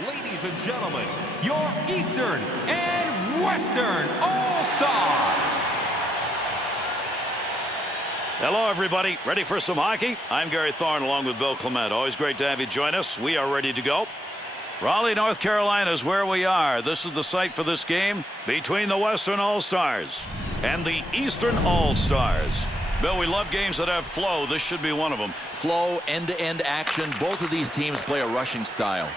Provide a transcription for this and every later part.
Ladies and gentlemen, your Eastern and Western All-Stars. Hello, everybody. Ready for some hockey? I'm Gary Thorne along with Bill Clement. Always great to have you join us. We are ready to go. Raleigh, North Carolina is where we are. This is the site for this game between the Western All-Stars and the Eastern All-Stars. Bill, we love games that have flow. This should be one of them. Flow, end-to-end action. Both of these teams play a rushing style.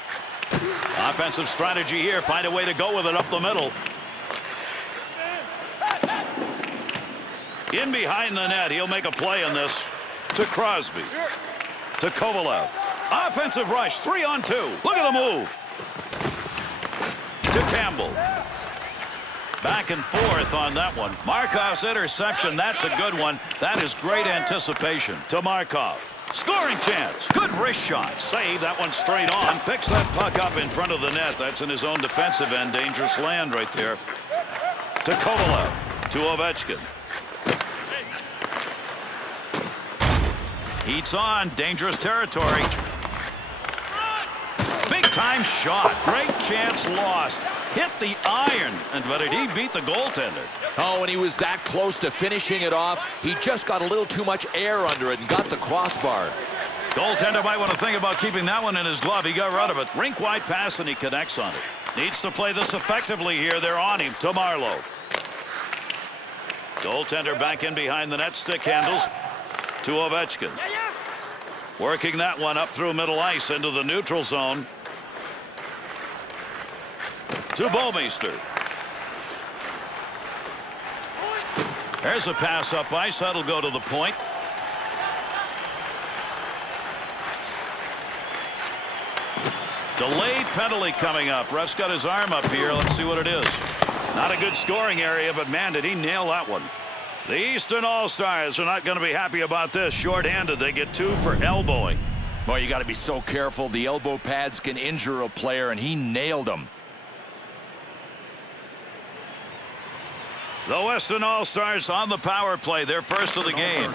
Offensive strategy here. Find a way to go with it up the middle. In behind the net. He'll make a play on this. To Crosby. To Kovalev. Offensive rush. 3-on-2. Look at the move. To Campbell. Back and forth on that one. Markov's interception. That's a good one. That is great anticipation. To Markov. Scoring chance. Good wrist shot. Save that one straight on. Picks that puck up in front of the net. That's in his own defensive end. Dangerous land right there. To Kovalev. To Ovechkin. Heats on. Dangerous territory. Big time shot. Great chance lost. Hit the iron. But did he beat the goaltender? Oh, and he was that close to finishing it off. He just got a little too much air under it and got the crossbar. Goaltender might want to think about keeping that one in his glove. He got rid of it. Rink-wide pass, and he connects on it. Needs to play this effectively here. They're on him. To Marlowe. Goaltender back in behind the net. Stick handles. To Ovechkin. Working that one up through middle ice into the neutral zone. To Bouwmeester. There's a pass up ice. That'll go to the point. Delayed penalty coming up. Ref's got his arm up here. Let's see what it is. Not a good scoring area, but man, did he nail that one. The Eastern All-Stars are not going to be happy about this. Short-handed, they get 2 for elbowing. Well, you got to be so careful. The elbow pads can injure a player, and he nailed them. The Western All-Stars on the power play. They're first of the game.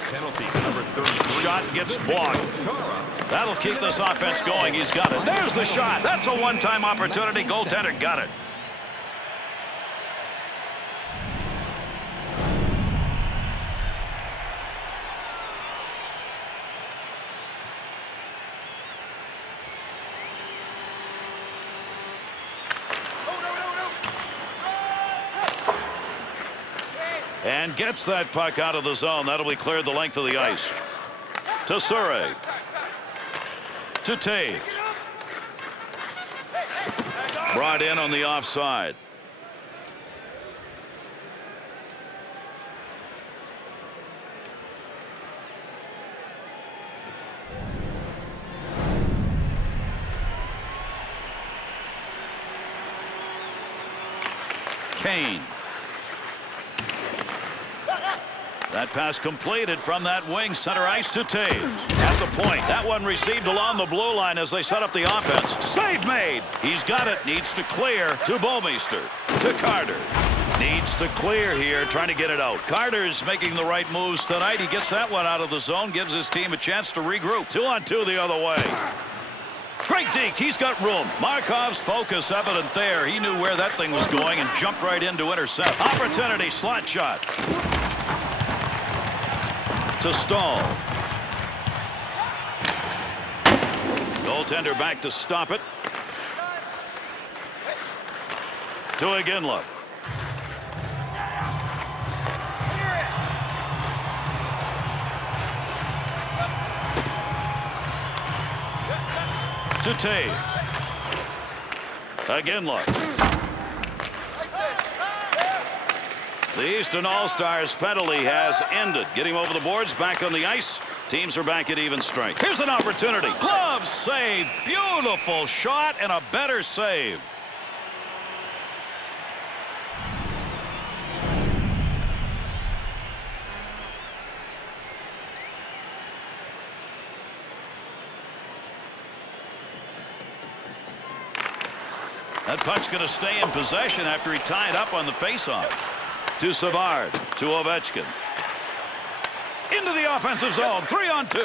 Shot gets blocked. That'll keep this offense going. He's got it. There's the shot. That's a one-time opportunity. Goaltender got it. And gets that puck out of the zone. That'll be cleared the length of the ice. To Surrey. To Taves. Brought in on the offside. Kane. That pass completed from that wing, center ice to Taves. At the point. That one received along the blue line as they set up the offense. Save made. He's got it. Needs to clear to Bouwmeester. To Carter. Needs to clear here, trying to get it out. Carter's making the right moves tonight. He gets that one out of the zone, gives his team a chance to regroup. 2-on-2 the other way. Great deke. He's got room. Markov's focus evident there. He knew where that thing was going and jumped right in to intercept. Opportunity. Slot shot. To Stahl. Goaltender back to stop it. To Iginla. To Taves. Iginla. The Eastern All-Stars penalty has ended. Getting over the boards, back on the ice. Teams are back at even strength. Here's an opportunity. Glove save. Beautiful shot and a better save. That puck's going to stay in possession after he tied up on the faceoff. To Savard. To Ovechkin. Into the offensive zone. 3-on-2.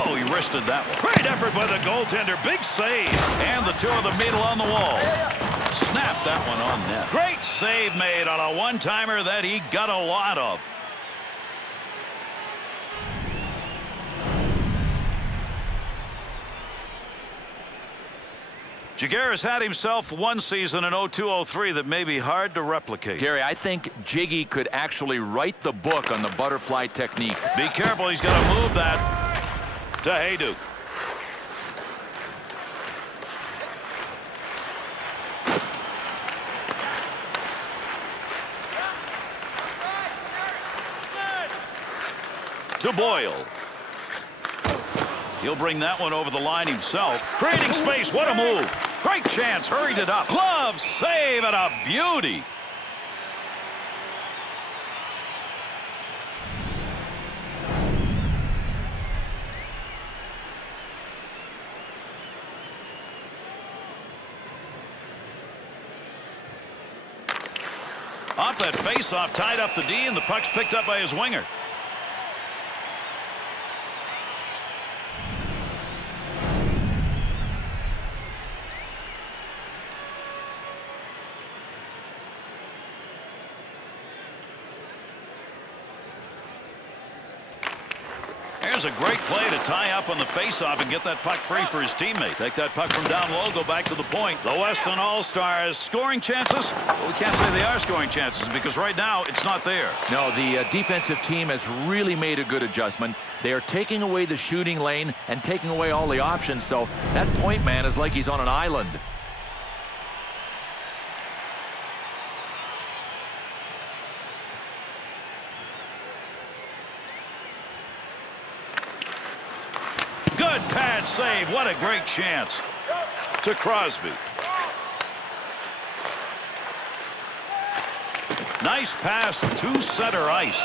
Oh, he wristed that one. Great effort by the goaltender. Big save. And the two of them meet along the wall. Snap that one on net. Great save made on a one-timer that he got a lot of. Jaguar's had himself one season in 02-03 that may be hard to replicate. Gary, I think Jiggy could actually write the book on the butterfly technique. Be careful, he's got to move that to Hayduk. To Boyle. He'll bring that one over the line himself. Creating space. What a move. Great chance. Hurried it up. Glove save and a beauty. Off that face-off, tied up the D, and the puck's picked up by his winger. There's a great play to tie up on the faceoff and get that puck free for his teammate. Take that puck from down low, go back to the point. The Weston All-Stars scoring chances? Well, we can't say they are scoring chances because right now it's not there. No, the defensive team has really made a good adjustment. They are taking away the shooting lane and taking away all the options, so that point man is like he's on an island. Good pad save. What a great chance. To Crosby. Nice pass to center ice.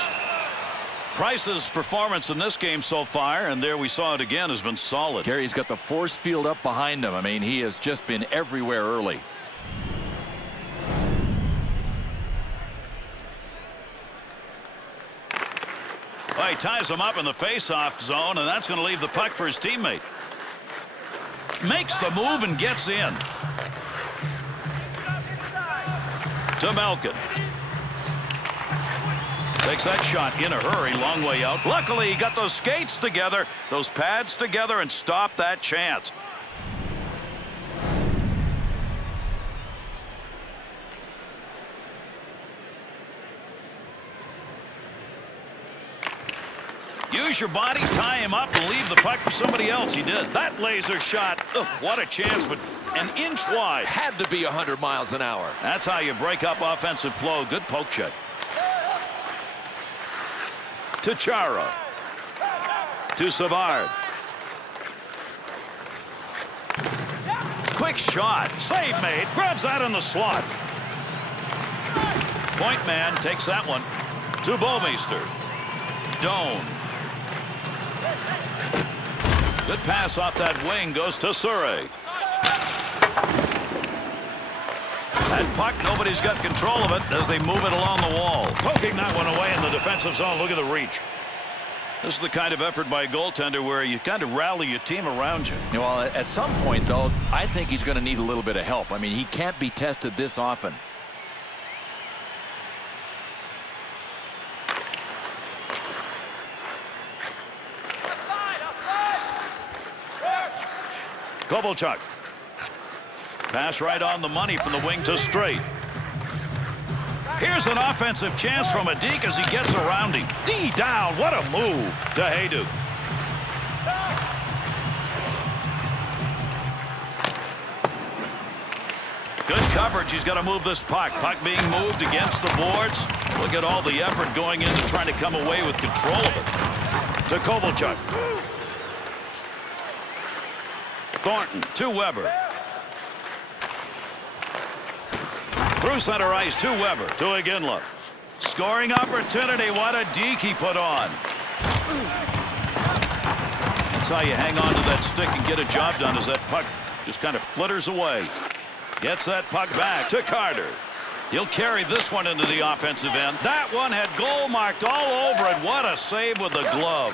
Price's performance in this game so far, and there we saw it again, has been solid. Gary's got the force field up behind him. I mean, he has just been everywhere early. Well, he ties him up in the face-off zone, and that's going to leave the puck for his teammate. Makes the move and gets in. To Malkin. Takes that shot in a hurry, long way out. Luckily, he got those skates together, those pads together, and stopped that chance. Use your body, tie him up, and leave the puck for somebody else. He did. That laser shot. Ugh, what a chance, but an inch wide. Had to be 100 miles an hour. That's how you break up offensive flow. Good poke check. To Chara. To Savard. Quick shot. Save made. Grabs that in the slot. Point man takes that one. To Bouwmeester. Doan. Good pass off that wing goes to Surrey. That puck, nobody's got control of it as they move it along the wall. Poking that one away in the defensive zone. Look at the reach. This is the kind of effort by a goaltender where you kind of rally your team around you. Well, at some point, though, I think he's going to need a little bit of help. I mean, he can't be tested this often. Kovalchuk. Pass right on the money from the wing to straight. Here's an offensive chance from Adik as he gets around him. D down. What a move to Hayduk. Good coverage. He's got to move this puck. Puck being moved against the boards. Look at all the effort going into trying to come away with control of it. To Kovalchuk. Thornton to Weber. Through center ice to Weber. To Iginla. Scoring opportunity. What a deke he put on. That's how you hang on to that stick and get a job done as that puck just kind of flitters away. Gets that puck back to Carter. He'll carry this one into the offensive end. That one had goal marked all over it. What a save with the glove.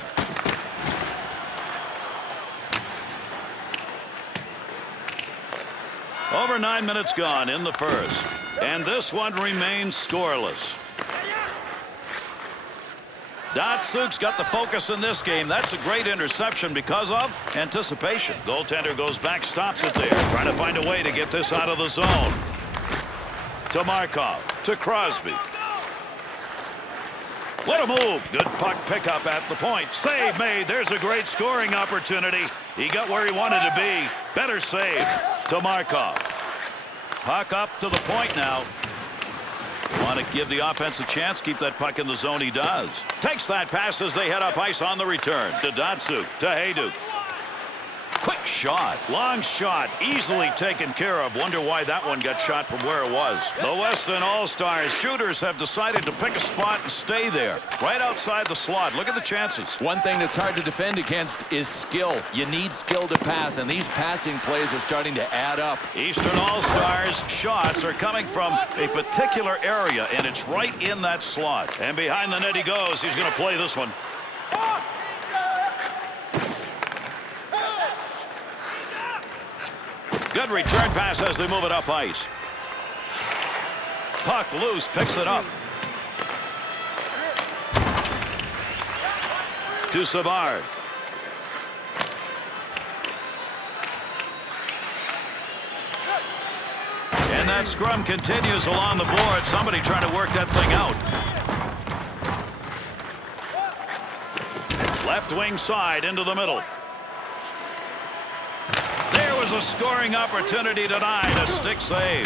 Over 9 minutes gone in the first. And this one remains scoreless. Datsuk's got the focus in this game. That's a great interception because of anticipation. Goaltender goes back, stops it there. Trying to find a way to get this out of the zone. To Markov. To Crosby. What a move. Good puck pickup at the point. Save made. There's a great scoring opportunity. He got where he wanted to be. Better save to Markov. Puck up to the point now. Want to give the offense a chance. Keep that puck in the zone. He does. Takes that pass as they head up ice on the return. To Datsuk. To Hayduk. Quick shot. Long shot. Easily taken care of. Wonder why that one got shot from where it was. The Weston All-Stars shooters have decided to pick a spot and stay there. Right outside the slot. Look at the chances. One thing that's hard to defend against is skill. You need skill to pass, and these passing plays are starting to add up. Eastern All-Stars shots are coming from a particular area, and it's right in that slot. And behind the net he goes. He's going to play this one. Good return pass as they move it up ice. Puck loose, picks it up. To Savard. And that scrum continues along the board. Somebody trying to work that thing out. Left wing side into the middle. A scoring opportunity tonight. A stick save.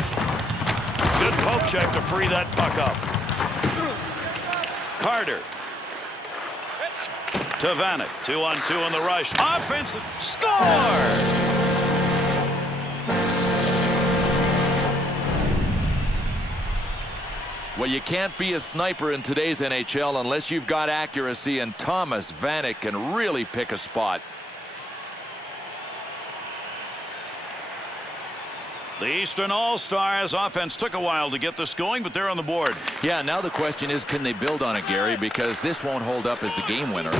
Good poke check to free that puck up. Carter. To Vanek. 2-on-2 in the rush. Offensive. Score! Well, you can't be a sniper in today's NHL unless you've got accuracy, and Thomas Vanek can really pick a spot. The Eastern All-Stars offense took a while to get this going, but they're on the board. Yeah, now the question is, can they build on it, Gary? Because this won't hold up as the game winner. Goal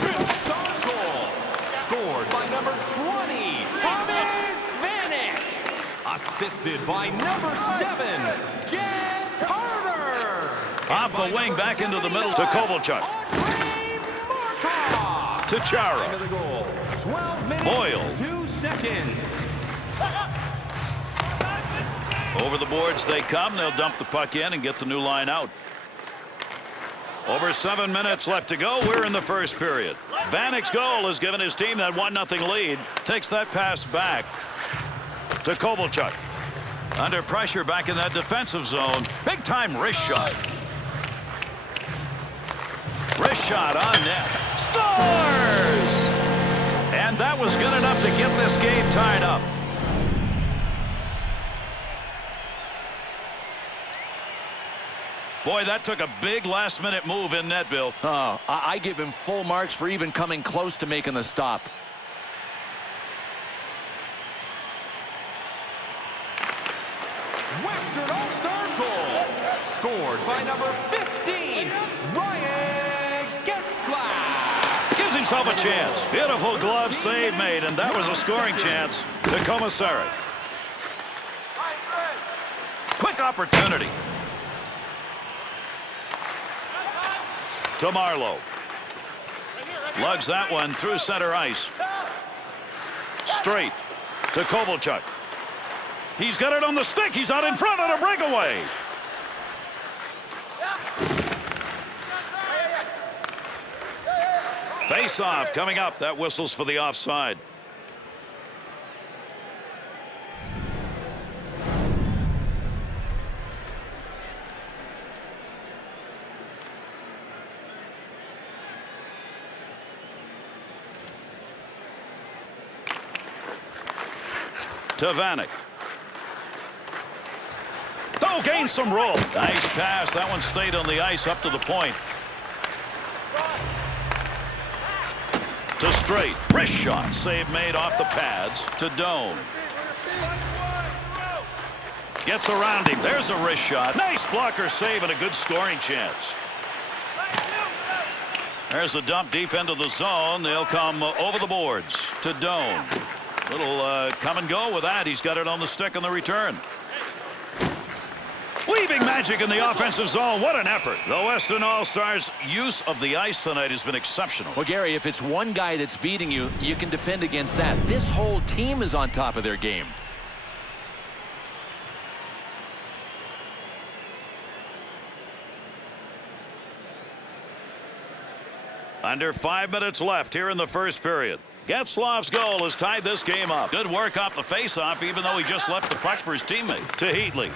scored by number 20, Thomas Vanek. Assisted by number 7, Jen Carter. Off the wing, back into the middle to Kovalchuk. To Chara. Into the goal. 12 minutes, Boyle. 2 seconds. Over the boards they come. They'll dump the puck in and get the new line out. Over 7 minutes left to go. We're in the first period. Vanek's goal has given his team that 1-0 lead. Takes that pass back to Kovalchuk. Under pressure back in that defensive zone. Big time wrist shot. Wrist shot on net. Scores! And that was good enough to get this game tied up. Boy, that took a big last-minute move in net, Bill. Oh, I give him full marks for even coming close to making the stop. Western All-Stars goal. Scored by number 15, Ryan Getzlaf. Gives himself a chance. Beautiful glove save made, and that was a scoring chance to Commissary. Quick opportunity. To Marlowe. Lugs that one through center ice. Straight to Kovalchuk. He's got it on the stick. He's out in front on a breakaway. Face-off coming up. That whistles for the offside. To Vanek. Oh, gained some roll. Nice pass. That one stayed on the ice up to the point. To Straight. Wrist shot. Save made off the pads. To Doan. Gets around him. There's a wrist shot. Nice blocker save and a good scoring chance. There's a dump deep into the zone. They'll come over the boards to Doan. Little come and go with that. He's got it on the stick on the return. Weaving magic in the offensive zone. What an effort. The Western All-Stars' use of the ice tonight has been exceptional. Well, Gary, if it's one guy that's beating you, you can defend against that. This whole team is on top of their game. Under 5 minutes left here in the first period. Getzlaf's goal has tied this game up. Good work off the faceoff, even though he just left the puck for his teammate. To Heatley.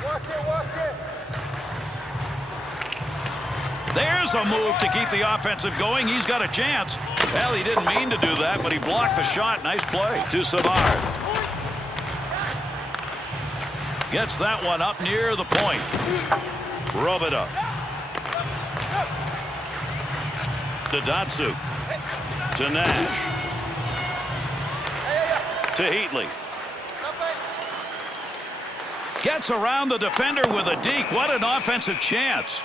There's a move to keep the offensive going. He's got a chance. Well, he didn't mean to do that, but he blocked the shot. Nice play. To Savard. Gets that one up near the point. Rub it up. To Datsuk. To Nash. To Heatley. Gets around the defender with a deke. What an offensive chance.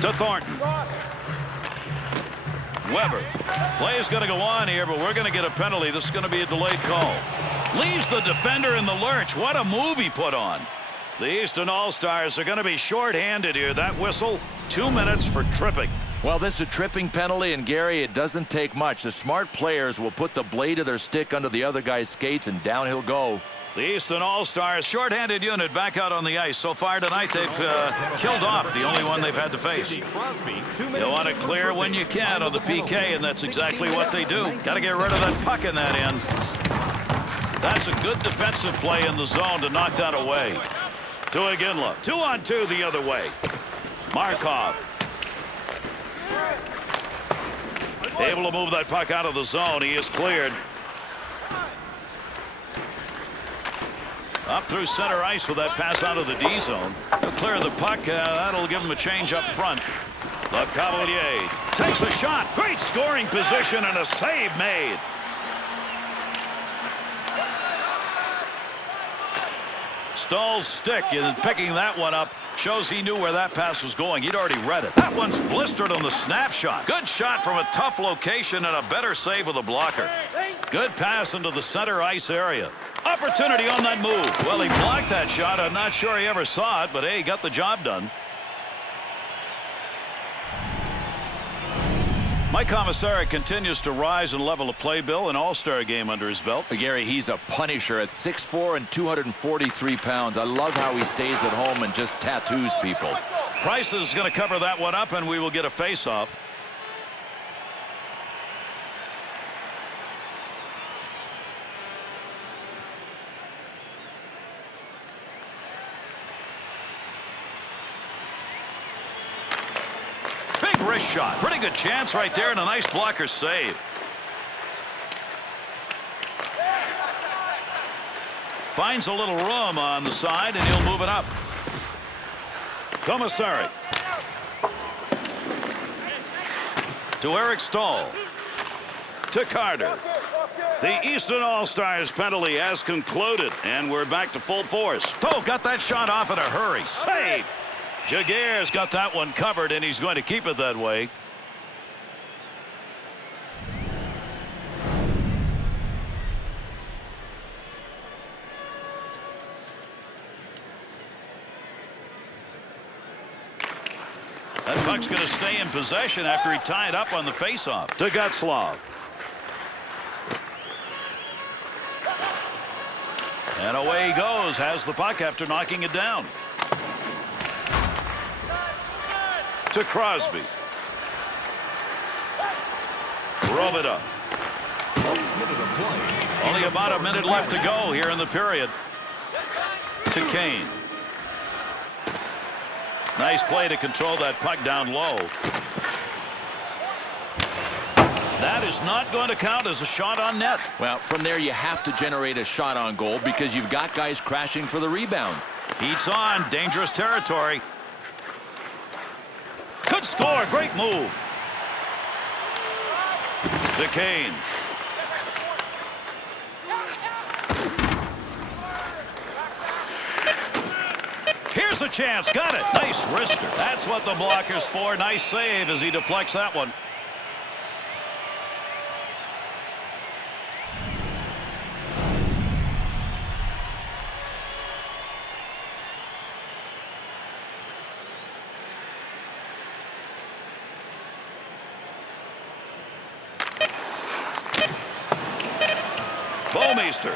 To Thornton. Weber. Play is going to go on here, but we're going to get a penalty. This is going to be a delayed call. Leaves the defender in the lurch. What a move he put on. The Eastern All-Stars are going to be short-handed here. That whistle, 2 minutes for tripping. Well, this is a tripping penalty, and Gary, it doesn't take much. The smart players will put the blade of their stick under the other guy's skates, and down he'll go. The Eastern All-Stars short-handed unit back out on the ice. So far tonight, they've killed off the only one they've had to face. You want to clear when you can on the PK, and that's exactly what they do. Got to get rid of that puck in that end. That's a good defensive play in the zone to knock that away. To Iginla. 2-on-2 the other way. Markov. Able to move that puck out of the zone. He is cleared. Up through center ice with that pass out of the D zone. He'll clear the puck. That'll give him a change up front. Le Cavalier takes a shot. Great scoring position and a save made. Stahl's stick in picking that one up shows he knew where that pass was going. He'd already read it. That one's blistered on the snap shot. Good shot from a tough location and a better save with a blocker. Good pass into the center ice area. Opportunity on that move. Well, he blocked that shot. I'm not sure he ever saw it, but hey, he got the job done. Mike Commissary continues to rise and level a playbill, an all-star game under his belt. Gary, he's a punisher at 6'4" and 243 pounds. I love how he stays at home and just tattoos people. Price is going to cover that one up, and we will get a face-off. Wrist shot. Pretty good chance right there and a nice blocker save. Finds a little room on the side and he'll move it up. Commissary. To Eric Stahl. To Carter. The Eastern All-Stars penalty has concluded and we're back to full force. Oh, got that shot off in a hurry. Save. Jaguar's got that one covered, and he's going to keep it that way. That puck's going to stay in possession after he tied up on the faceoff. To Getzlaf. And away he goes. Has the puck after knocking it down. To Crosby. Rub it up. Only about a minute left to go here in the period. To Kane. Nice play to control that puck down low. That is not going to count as a shot on net. Well, from there you have to generate a shot on goal because you've got guys crashing for the rebound. Heat's on. Dangerous territory. Good score. Great move. Kane. Here's a chance. Got it. Nice wrister. That's what the blocker's for. Nice save as he deflects that one. Bowmeister.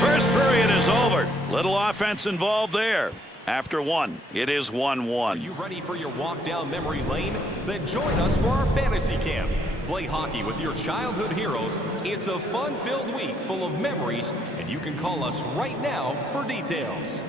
First period is over. Little offense involved there. After one, it is 1-1. Are you ready for your walk down memory lane? Then join us for our fantasy camp. Play hockey with your childhood heroes. It's a fun-filled week full of memories, and you can call us right now for details.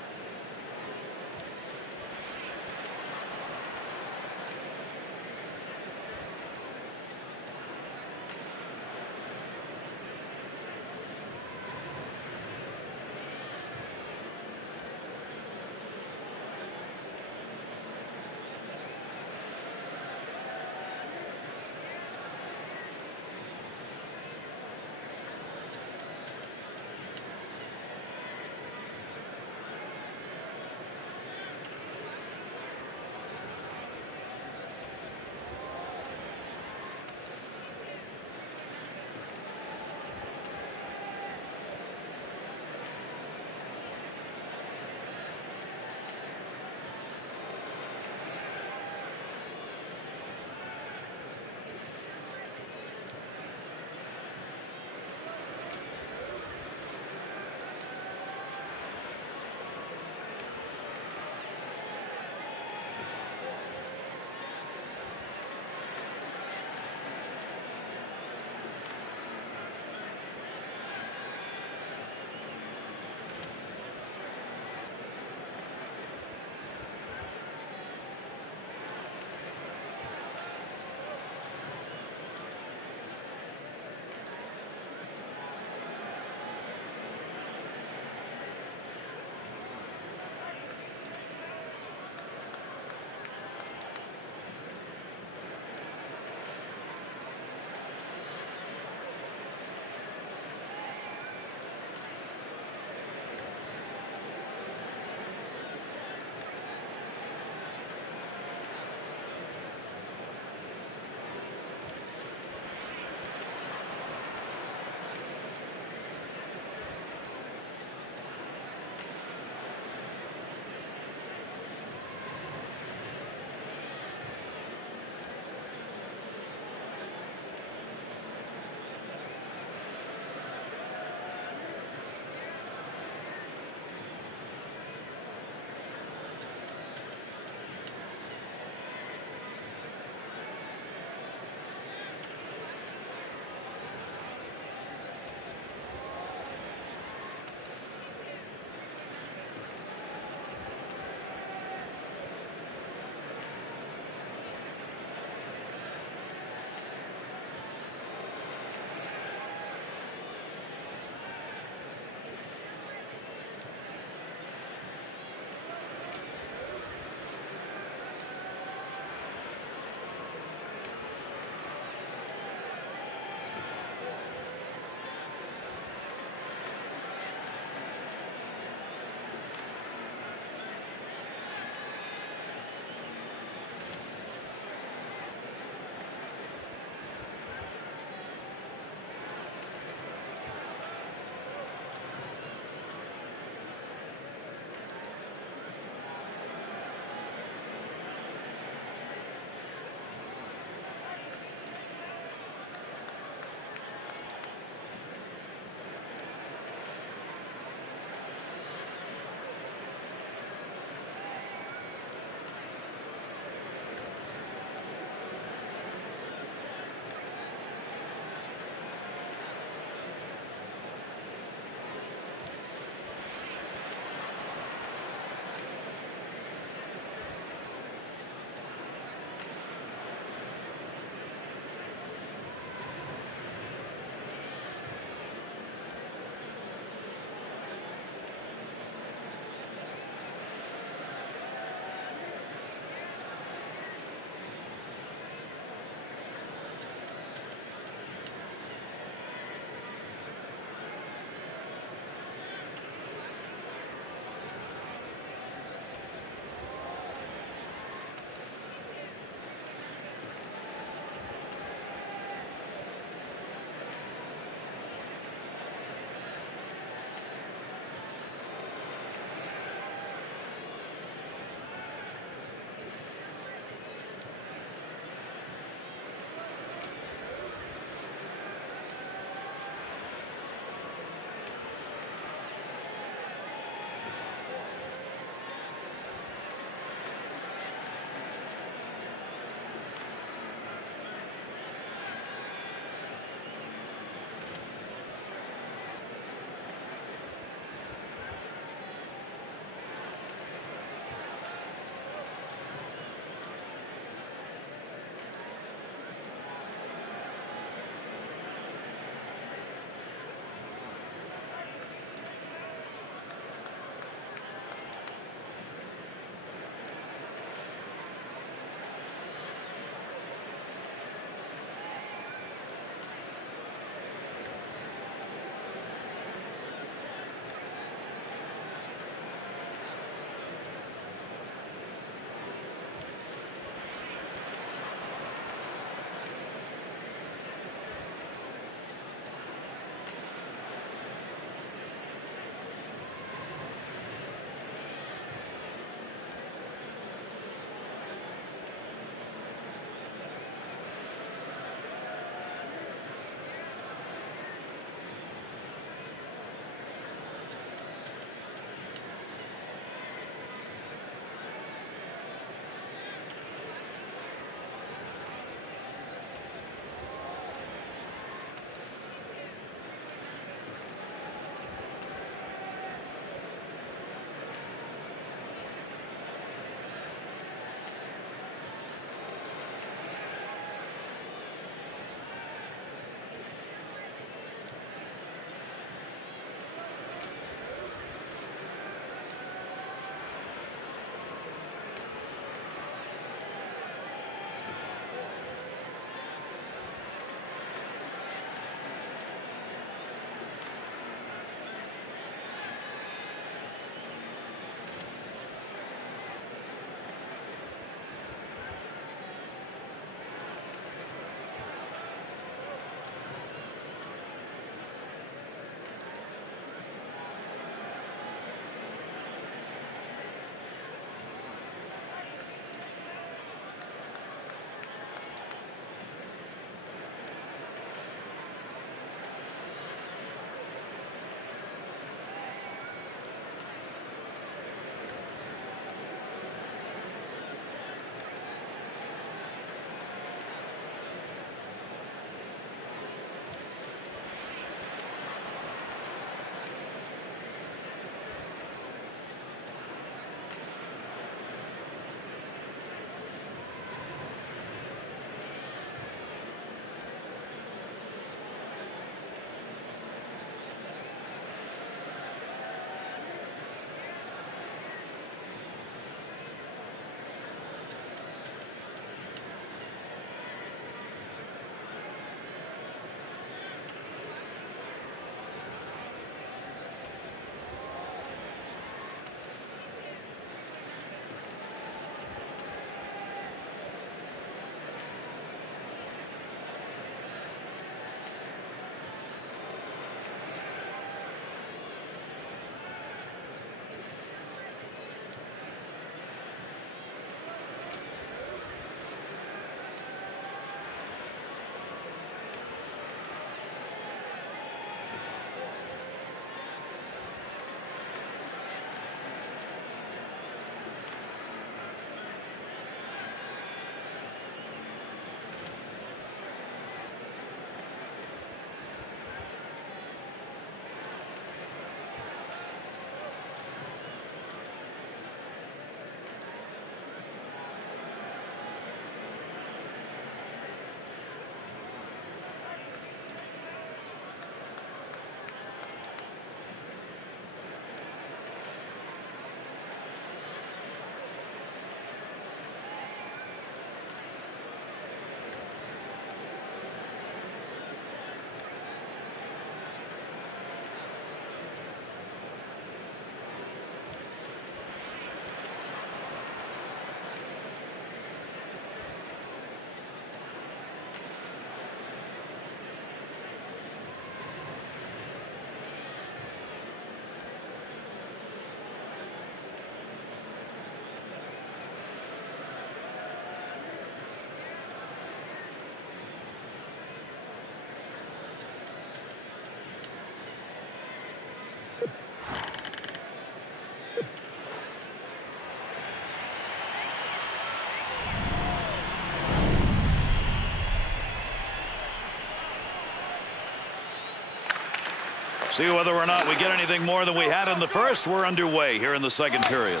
See whether or not we get anything more than we had in the first. We're underway here in the second period.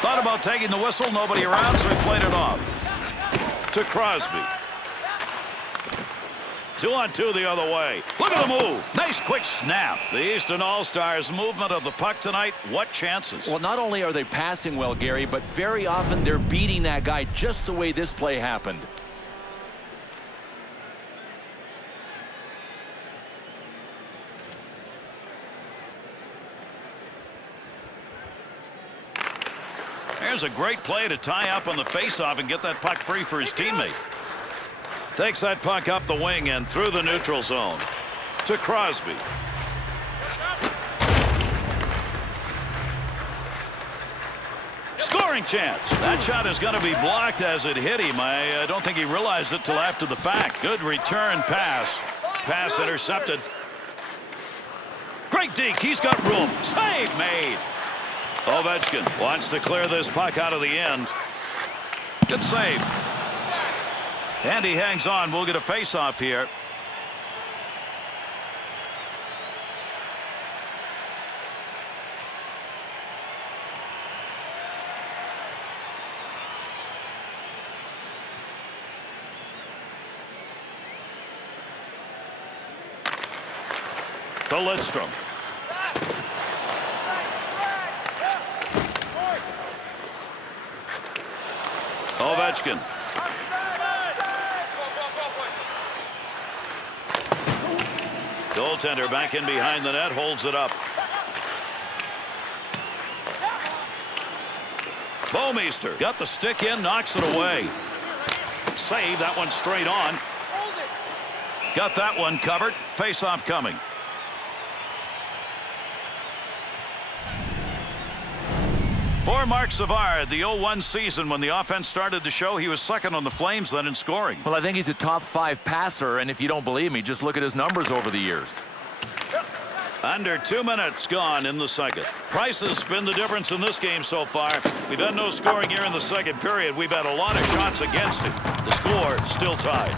Thought about taking the whistle. Nobody around, so he played it off to Crosby. 2-on-2 the other way. Look at the move. Nice quick snap. The Eastern All-Stars movement of the puck tonight. What chances? Well, not only are they passing well, Gary, but very often they're beating that guy just the way this play happened. There's a great play to tie up on the faceoff and get that puck free for his teammate. Takes that puck up the wing and through the neutral zone to Crosby. Scoring chance. That shot is going to be blocked as it hit him. I don't think he realized it till after the fact. Good return pass. Pass intercepted. Great deke. He's got room. Save made. Ovechkin wants to clear this puck out of the end. Good save. And he hangs on. We'll get a face-off here. To Lidstrom. Ovechkin. Goaltender back in behind the net, holds it up. Bouwmeester got the stick in, knocks it away. Save that one straight on. Got that one covered. Face-off coming. For Mark Savard, the 0-1 season, when the offense started to show, he was second on the Flames then in scoring. Well, I think he's a top 5 passer, and if you don't believe me, just look at his numbers over the years. Under 2 minutes gone in the second. Price has been the difference in this game so far. We've had no scoring here in the second period. We've had a lot of shots against it. The score still tied.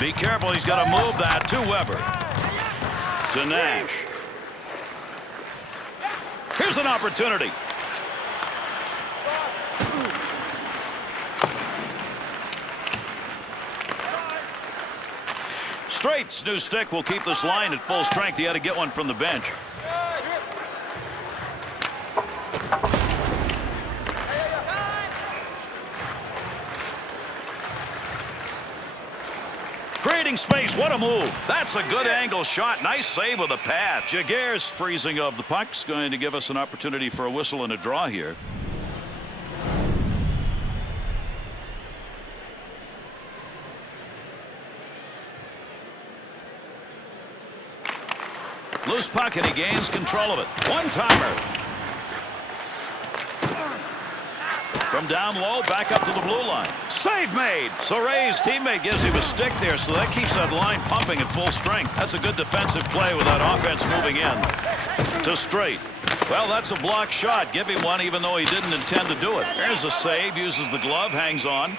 Be careful. He's got to move that to Weber. To Nash. Here's an opportunity. Straight's new stick will keep this line at full strength. He had to get one from the bench. Creating space. What a move. That's a good angle shot. Nice save with a pad. Jaguar's freezing of the puck's going to give us an opportunity for a whistle and a draw here. Loose puck and he gains control of it. One-timer. From down low, back up to the blue line. Save made. So Ray's teammate gives him a stick there, so that keeps that line pumping at full strength. That's a good defensive play with that offense moving in. To Straight. Well, that's a block shot. Give him one even though he didn't intend to do it. There's a save. Uses the glove. Hangs on.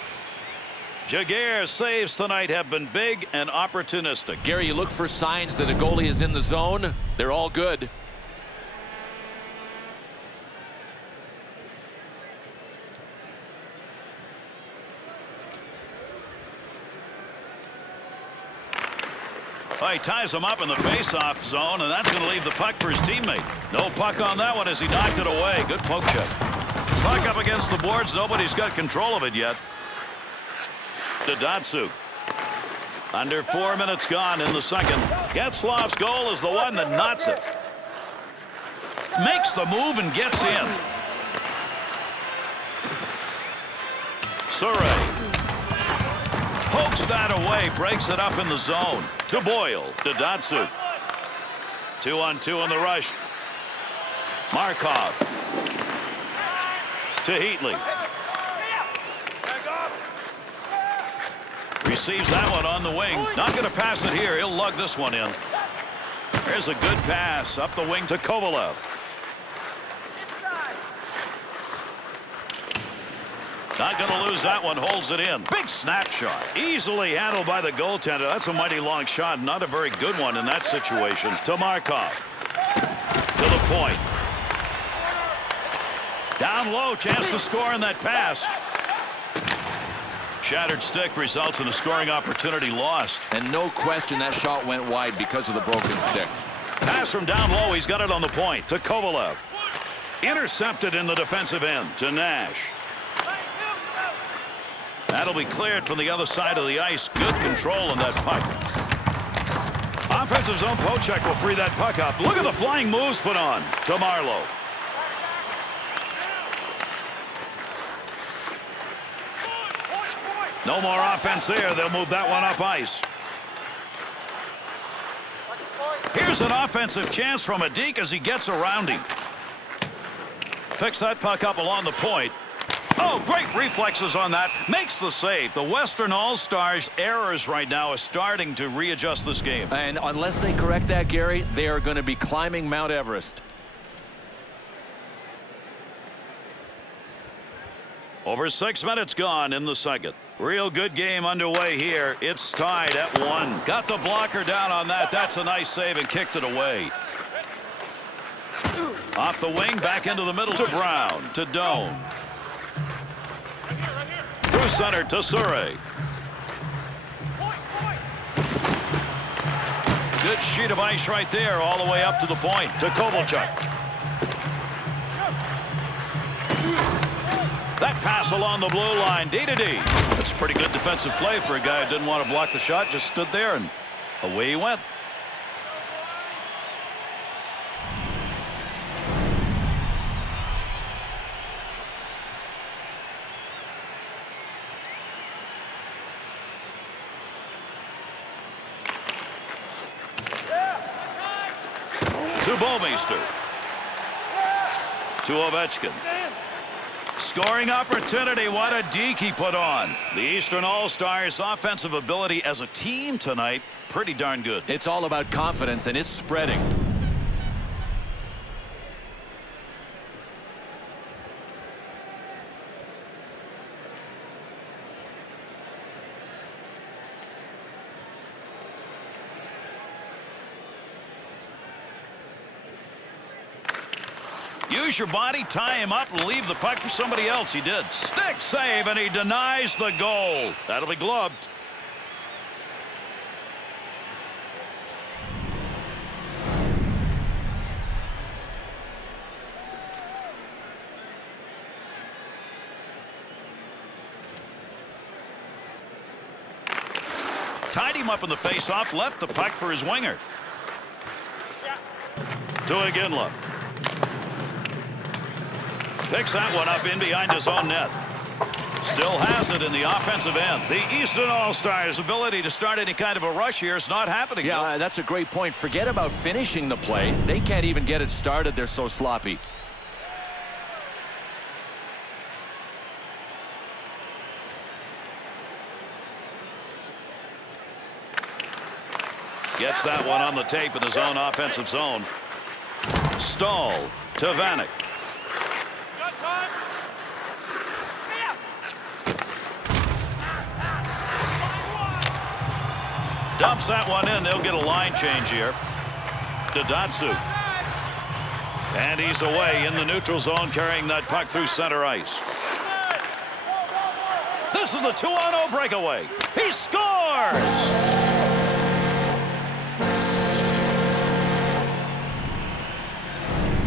Jaguar's saves tonight have been big and opportunistic. Gary, you look for signs that a goalie is in the zone. They're all good. Well, he ties him up in the face-off zone, and that's going to leave the puck for his teammate. No puck on that one as he knocked it away. Good poke check. Puck up against the boards. Nobody's got control of it yet. Datsuk. Under 4 minutes gone in the second. Getzlaf's goal is the one that knots it. Makes the move and gets in. Surrey. Pokes that away. Breaks it up in the zone. To Boyle. To Datsuk. 2-on-2 in the rush. Markov. To Heatley. Receives that one on the wing. Not going to pass it here. He'll lug this one in. There's a good pass up the wing to Kovalev. Not going to lose that one. Holds it in. Big snapshot. Easily handled by the goaltender. That's a mighty long shot. Not a very good one in that situation. To Markov. To the point. Down low. Chance to score in that pass. Shattered stick results in a scoring opportunity lost. And no question that shot went wide because of the broken stick. Pass from down low. He's got it on the point. To Kovalev. Intercepted in the defensive end. To Nash. That'll be cleared from the other side of the ice. Good control on that puck. Offensive zone poke check will free that puck up. Look at the flying moves put on. To Marlowe. No more offense there. They'll move that one up ice. Here's an offensive chance from Adik as he gets around him. Picks that puck up along the point. Oh, great reflexes on that. Makes the save. The Western All-Stars errors right now are starting to readjust this game. And unless they correct that, Gary, they are going to be climbing Mount Everest. Over 6 minutes gone in the second. Real good game underway here. It's tied at 1. Got the blocker down on that. That's a nice save and kicked it away. Off the wing, back into the middle to Brown. To Doan. Through center to Surrey. Good sheet of ice right there all the way up to the point. To Kovalchuk. That pass along the blue line. D-to-D. That's pretty good defensive play for a guy who didn't want to block the shot. Just stood there and away he went. To Bouwmeester. To Ovechkin. Scoring opportunity. What a deke he put on. The Eastern All-Stars' offensive ability as a team tonight, pretty darn good. It's all about confidence, and it's spreading. Use your body, tie him up, and leave the puck for somebody else. He did. Stick save, and he denies the goal. That'll be gloved. Tied him up in the face-off, left the puck for his winger. To Iginla. Picks that one up in behind his own net. Still has it in the offensive end. The Eastern All-Stars' ability to start any kind of a rush here is not happening. Yeah, that's a great point. Forget about finishing the play. They can't even get it started. They're so sloppy. Gets that one on the tape in his own offensive zone. Stahl to Vanek. Dumps that one in. They'll get a line change here. To Datsu. And he's away in the neutral zone, carrying that puck through center ice. This is the 2-on-0 breakaway. He scores!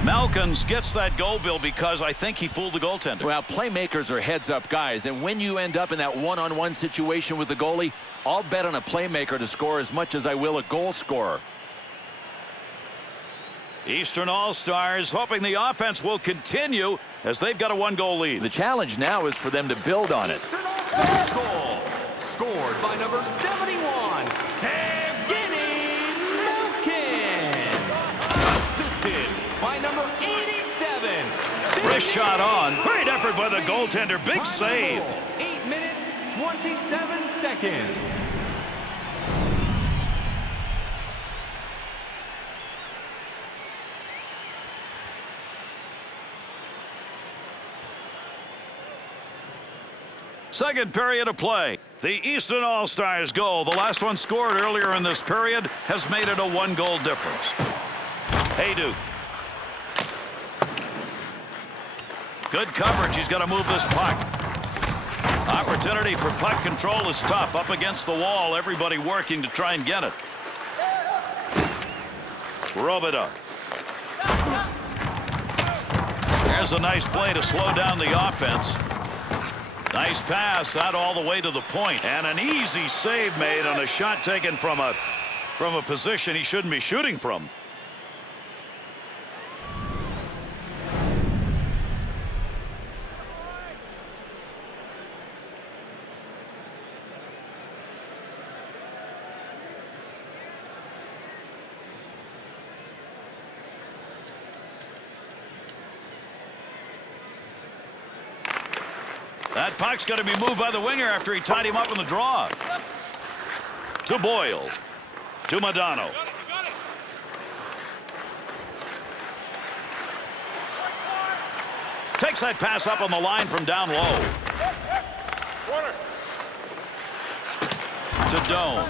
Malkins gets that goal, Bill, because I think he fooled the goaltender. Well, playmakers are heads-up guys, and when you end up in that one-on-one situation with the goalie, I'll bet on a playmaker to score as much as I will a goal scorer. Eastern All-Stars hoping the offense will continue as they've got a 1-goal lead. The challenge now is for them to build on it. Eastern All-Stars goal, scored by number 71, Evgeny Malkin. Assisted by number 87. Wrist shot on. Great effort by the goaltender. Big save. 8 minutes, 27 seconds. Second period of play. The Easton All-Stars goal, the last one scored earlier in this period, has made it a 1-goal difference. Hayduke. Good coverage. He's got to move this puck. Opportunity for puck control is tough. Up against the wall, everybody working to try and get it. Robida. There's a nice play to slow down the offense. Nice pass out all the way to the point, and an easy save made on a shot taken from a position he shouldn't be shooting from. That puck's going to be moved by the winger after he tied him up in the draw. To Boyle. To Modano. Takes that pass up on the line from down low. To Doan.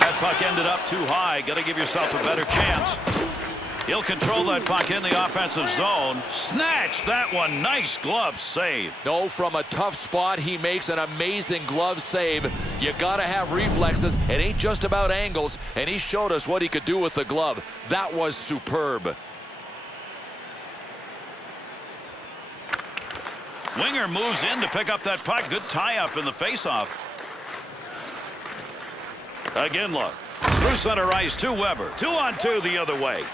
That puck ended up too high. Got to give yourself a better chance. He'll control that puck in the offensive zone. Snatch that one. Nice glove save. No, from a tough spot, he makes an amazing glove save. You got to have reflexes. It ain't just about angles, and he showed us what he could do with the glove. That was superb. Winger moves in to pick up that puck. Good tie-up in the faceoff. Again, look. Through center ice to Weber. 2-on-2 the other way.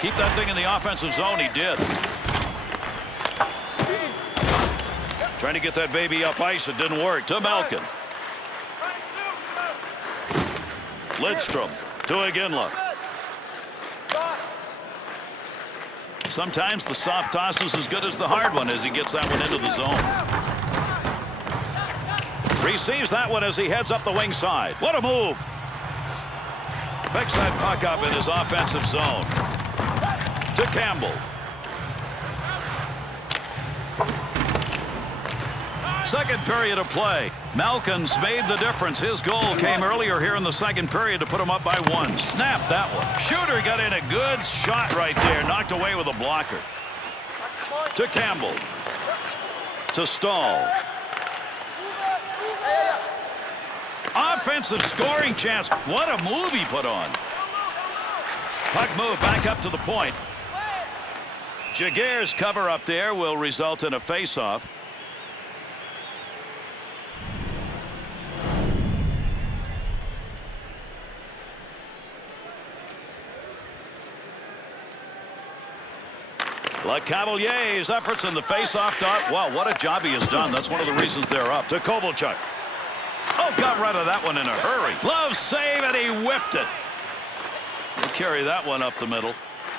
Keep that thing in the offensive zone. He did. Trying to get that baby up ice. It didn't work. To Malkin. Lidstrom. To Iginla. Sometimes the soft toss is as good as the hard one as he gets that one into the zone. Receives that one as he heads up the wing side. What a move. Picks that puck up in his offensive zone. To Campbell. Second period of play. Malkin's made the difference. His goal came earlier here in the second period to put him up by 1. Snap that one. Shooter got in a good shot right there. Knocked away with a blocker. To Campbell. To Stahl. Offensive scoring chance. What a move he put on. Puck move back up to the point. Jaguar's cover up there will result in a face-off. Cavalier's efforts in the face-off dot. Wow, what a job he has done. That's one of the reasons they're up. To Kovalchuk. Oh, got rid of that one in a hurry. Glove save, and he whipped it. He'll carry that one up the middle.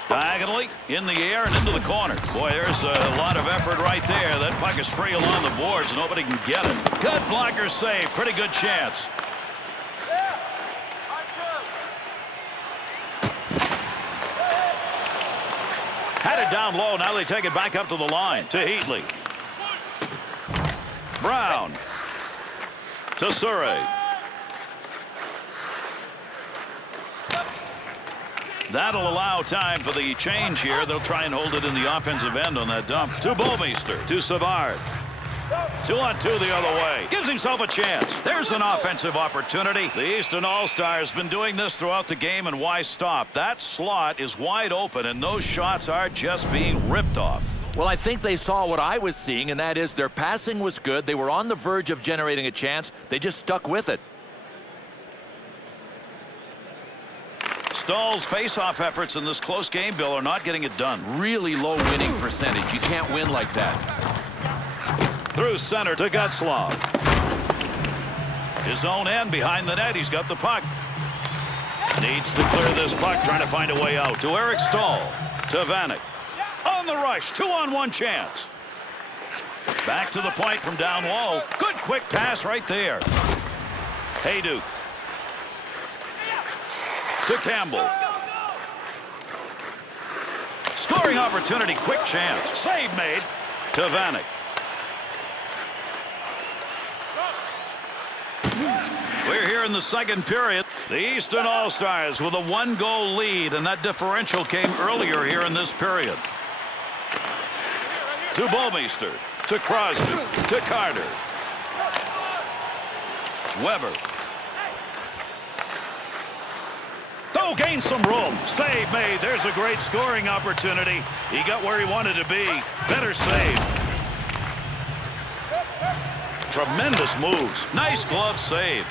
Diagonally, in the air, and into the corner. Boy, there's a lot of effort right there. That puck is free along the boards. Nobody can get it. Good blocker save. Pretty good chance. Had it down low. Now they take it back up to the line. To Heatley. Brown. To Surrey. That'll allow time for the change here. They'll try and hold it in the offensive end on that dump. To Bouwmeester. To Savard. 2-on-2 the other way. Gives himself a chance. There's an offensive opportunity. The Easton All-Stars been doing this throughout the game, and why stop? That slot is wide open, and those shots are just being ripped off. Well, I think they saw what I was seeing, and that is their passing was good. They were on the verge of generating a chance. They just stuck with it. Stahl's face-off efforts in this close game, Bill, are not getting it done. Really low winning percentage. You can't win like that. Through center to Getzlaf. His own end behind the net. He's got the puck. Needs to clear this puck, trying to find a way out. To Eric Stahl. To Vanek. On the rush. 2-on-1 chance. Back to the point from down low. Good quick pass right there. Hayduke. To Campbell. Scoring opportunity, quick chance. Save made to Vanek. We're here in the second period. The Eastern All-Stars with a 1-goal lead, and that differential came earlier here in this period. To Bouwmeester, to Crosby, to Carter. Weber. Oh, gain some room. Save made. There's a great scoring opportunity. He got where he wanted to be. Better save. Tremendous moves. Nice glove save.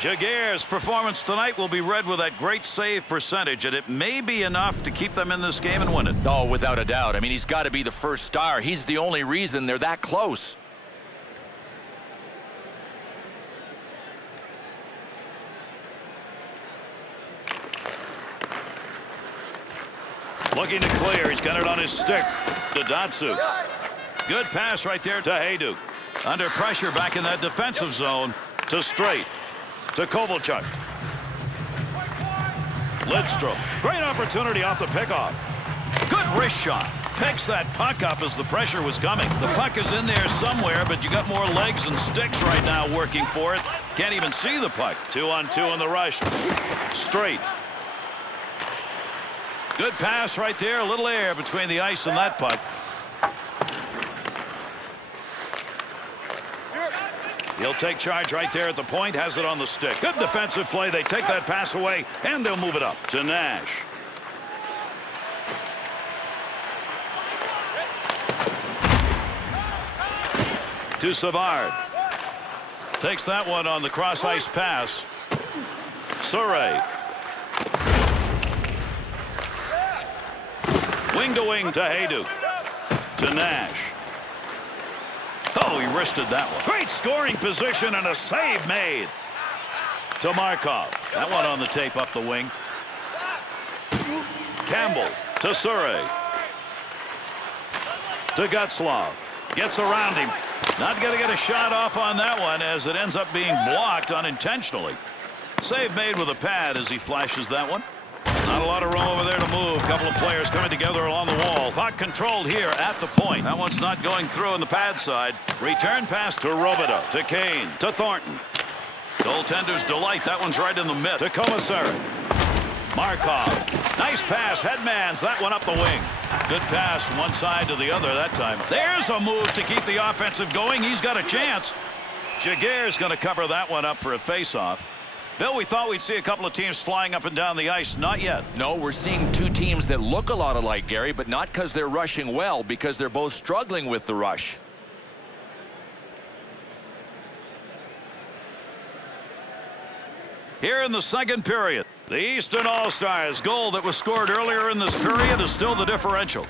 Jaguar's performance tonight will be read with that great save percentage, and it may be enough to keep them in this game and win it. Oh, without a doubt. I mean, he's got to be the first star. He's the only reason they're that close. Looking to clear. He's got it on his stick to Datsu. Good pass right there to Hayduk. Under pressure back in that defensive zone to Straight. To Kovalchuk. Lidstrom. Great opportunity off the pickoff. Good wrist shot. Picks that puck up as the pressure was coming. The puck is in there somewhere, but you got more legs and sticks right now working for it. Can't even see the puck. 2-on-2 in the rush. Straight. Good pass right there. A little air between the ice and that puck. He'll take charge right there at the point. Has it on the stick. Good defensive play. They take that pass away, and they'll move it up to Nash. To Savard. Takes that one on the cross-ice pass. Surrey. Wing to wing to Hayduk. To Nash. Oh, he wristed that one. Great scoring position and a save made. To Markov. That one on the tape up the wing. Campbell to Surrey. To Getzlaf. Gets around him. Not going to get a shot off on that one as it ends up being blocked unintentionally. Save made with a pad as he flashes that one. Not a lot of room over there to move. A couple of players coming together along the wall. Puck controlled here at the point. That one's not going through on the pad side. Return pass to Robideau. To Kane. To Thornton. Goaltender's delight. That one's right in the mitt. To Commissary. Markov. Nice pass. Headmans that one up the wing. Good pass from one side to the other that time. There's a move to keep the offensive going. He's got a chance. Jaguar's going to cover that one up for a face-off. Bill, we thought we'd see a couple of teams flying up and down the ice. Not yet. No, we're seeing two teams that look a lot alike, Gary, but not because they're rushing well, because they're both struggling with the rush. Here in the second period, the Eastern All-Stars goal that was scored earlier in this period is still the differential.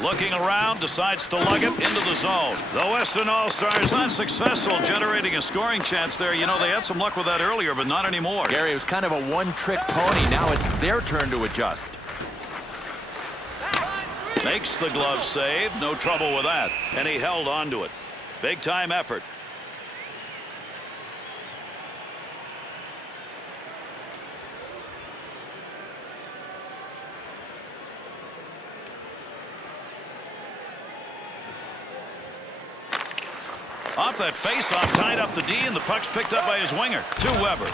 Looking around, decides to lug it into the zone. The Western All-Stars unsuccessful generating a scoring chance there. You know, they had some luck with that earlier, but not anymore. Gary, it was kind of a one-trick pony. Now it's their turn to adjust. Makes the glove save. No trouble with that. And he held on to it. Big-time effort. Off that face-off, tied up the D, and the puck's picked up by his winger. To Weber.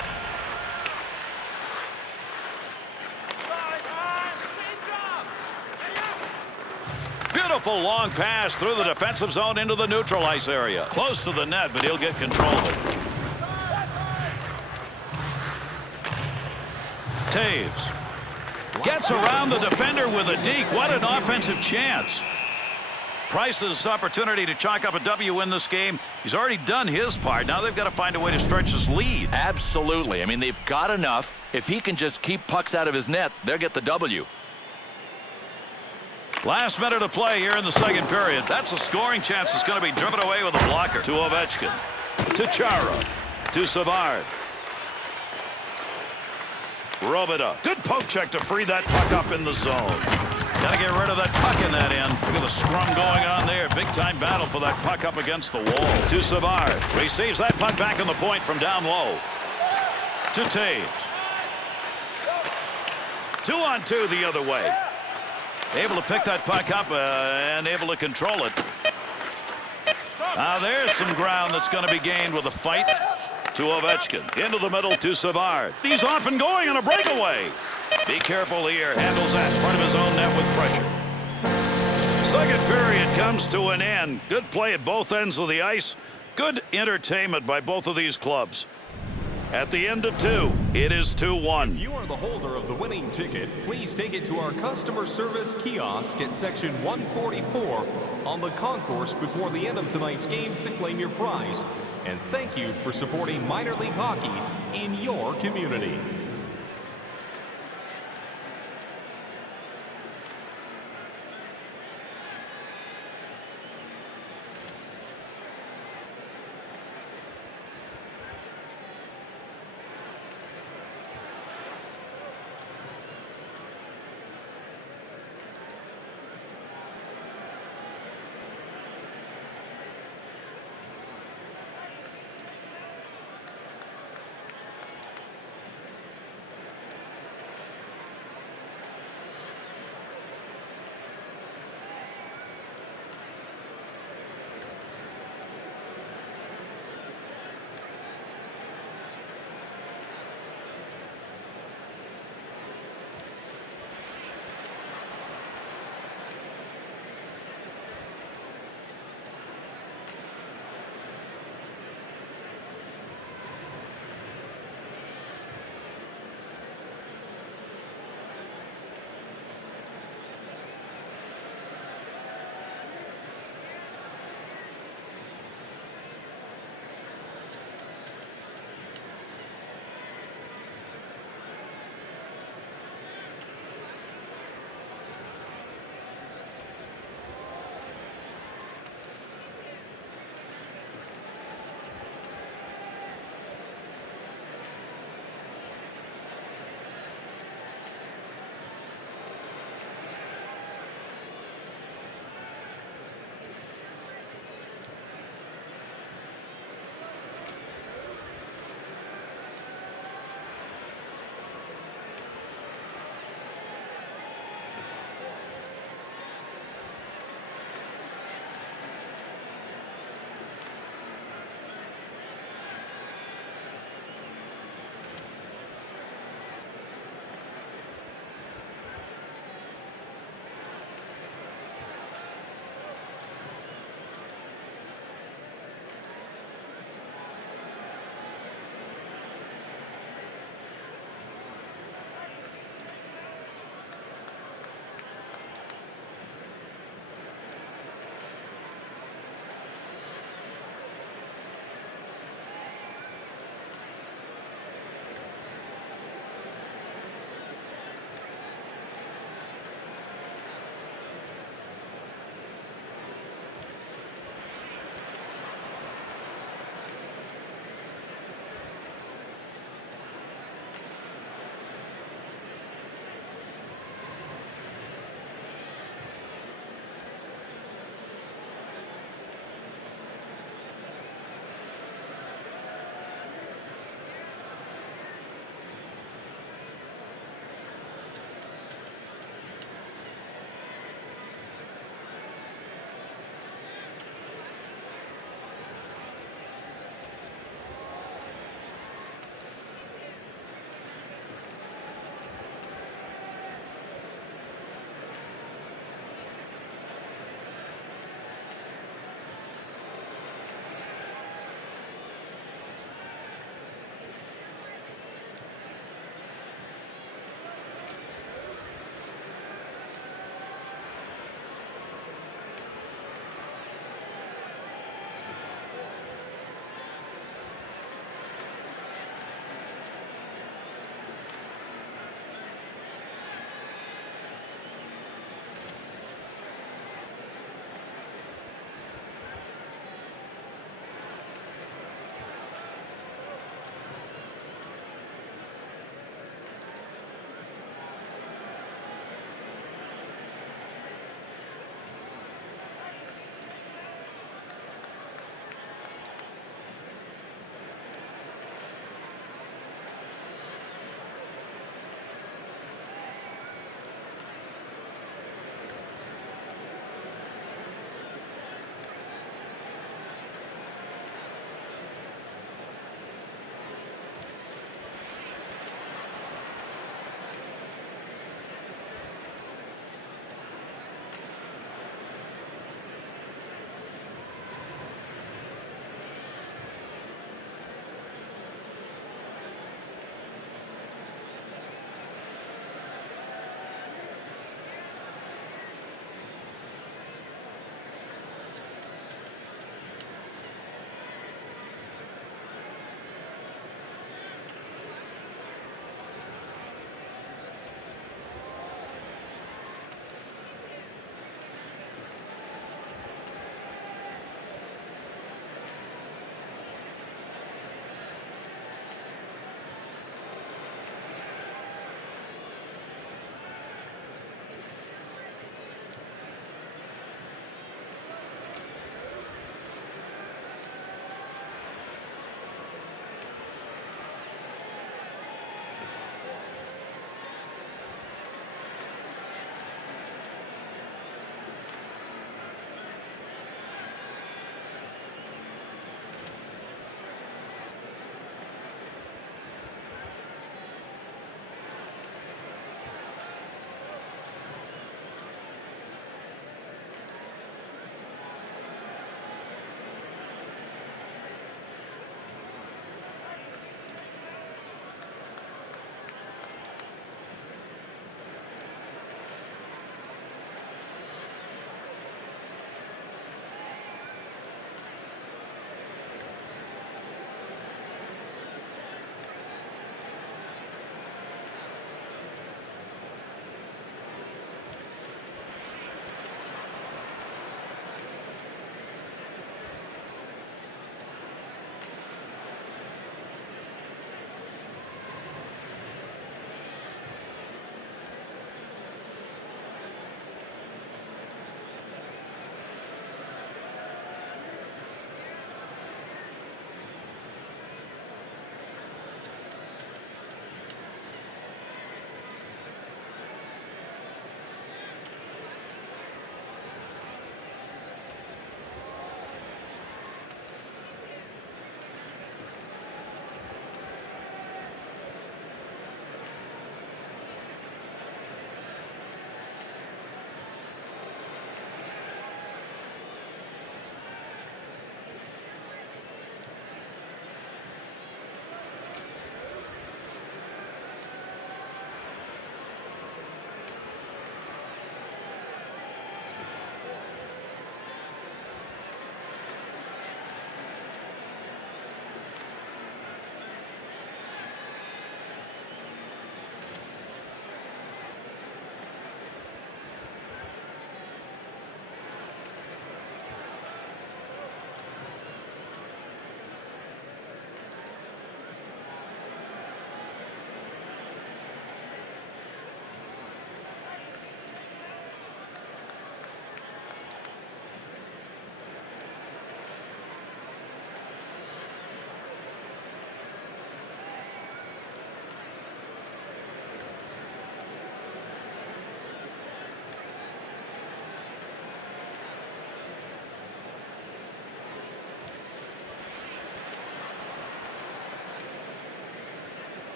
Beautiful long pass through the defensive zone into the neutral ice area. Close to the net, but he'll get control of it. Taves. Gets around the defender with a deke. What an offensive chance. Price's opportunity to chalk up a W in this game. He's already done his part. Now they've got to find a way to stretch his lead. Absolutely. I mean, they've got enough. If he can just keep pucks out of his net, they'll get the W. Last minute of play here in the second period. That's a scoring chance that's going to be driven away with a blocker. To Ovechkin. To Chara. To Savard. Robideau. Good poke check to free that puck up in the zone. Got to get rid of that puck in that end. Look at the scrum going on there. Big-time battle for that puck up against the wall. To Savard. Receives that puck back on the point from down low. To Taves. 2-on-2 the other way. Able to pick that puck up and able to control it. Now there's some ground that's going to be gained with a fight to Ovechkin. Into the middle to Savard. He's off and going on a breakaway. Be careful here. Handles that in front of his own net with pressure. Second period comes to an end. Good play at both ends of the ice. Good entertainment by both of these clubs. At the end of 2, it is 2-1. If you are the holder of the winning ticket, please take it to our customer service kiosk at section 144 on the concourse before the end of tonight's game to claim your prize. And thank you for supporting minor league hockey in your community.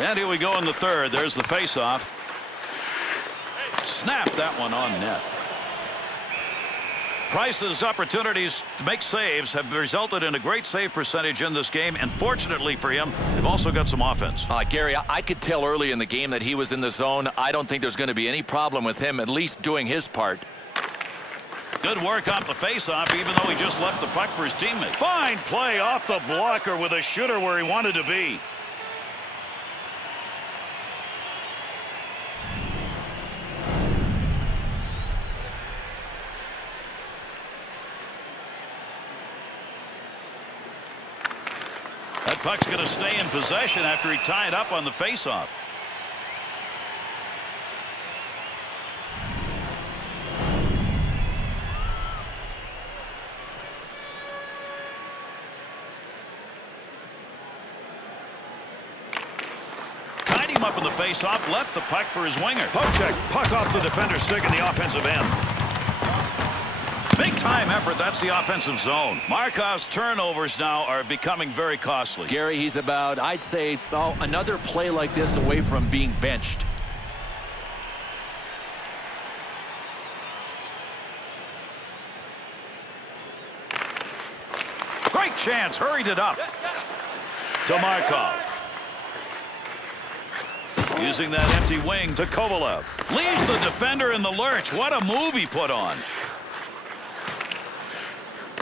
And here we go in the third. There's the faceoff. Snap that one on net. Price's opportunities to make saves have resulted in a great save percentage in this game, and fortunately for him, they've also got some offense. Gary, I could tell early in the game that he was in the zone. I don't think there's going to be any problem with him at least doing his part. Good work off the faceoff, even though he just left the puck for his teammate. Fine play off the blocker with a shooter where he wanted to be. That puck's going to stay in possession after he tied up on the faceoff. Tied him up in the faceoff, left the puck for his winger. Poke check, puck off the defender's stick in the offensive end. Big time effort. That's the offensive zone. Markov's turnovers now are becoming very costly. Gary, he's about, I'd say, another play like this away from being benched. Great chance. Hurried it up to Markov. Using that empty wing to Kovalev. Leaves the defender in the lurch. What a move he put on.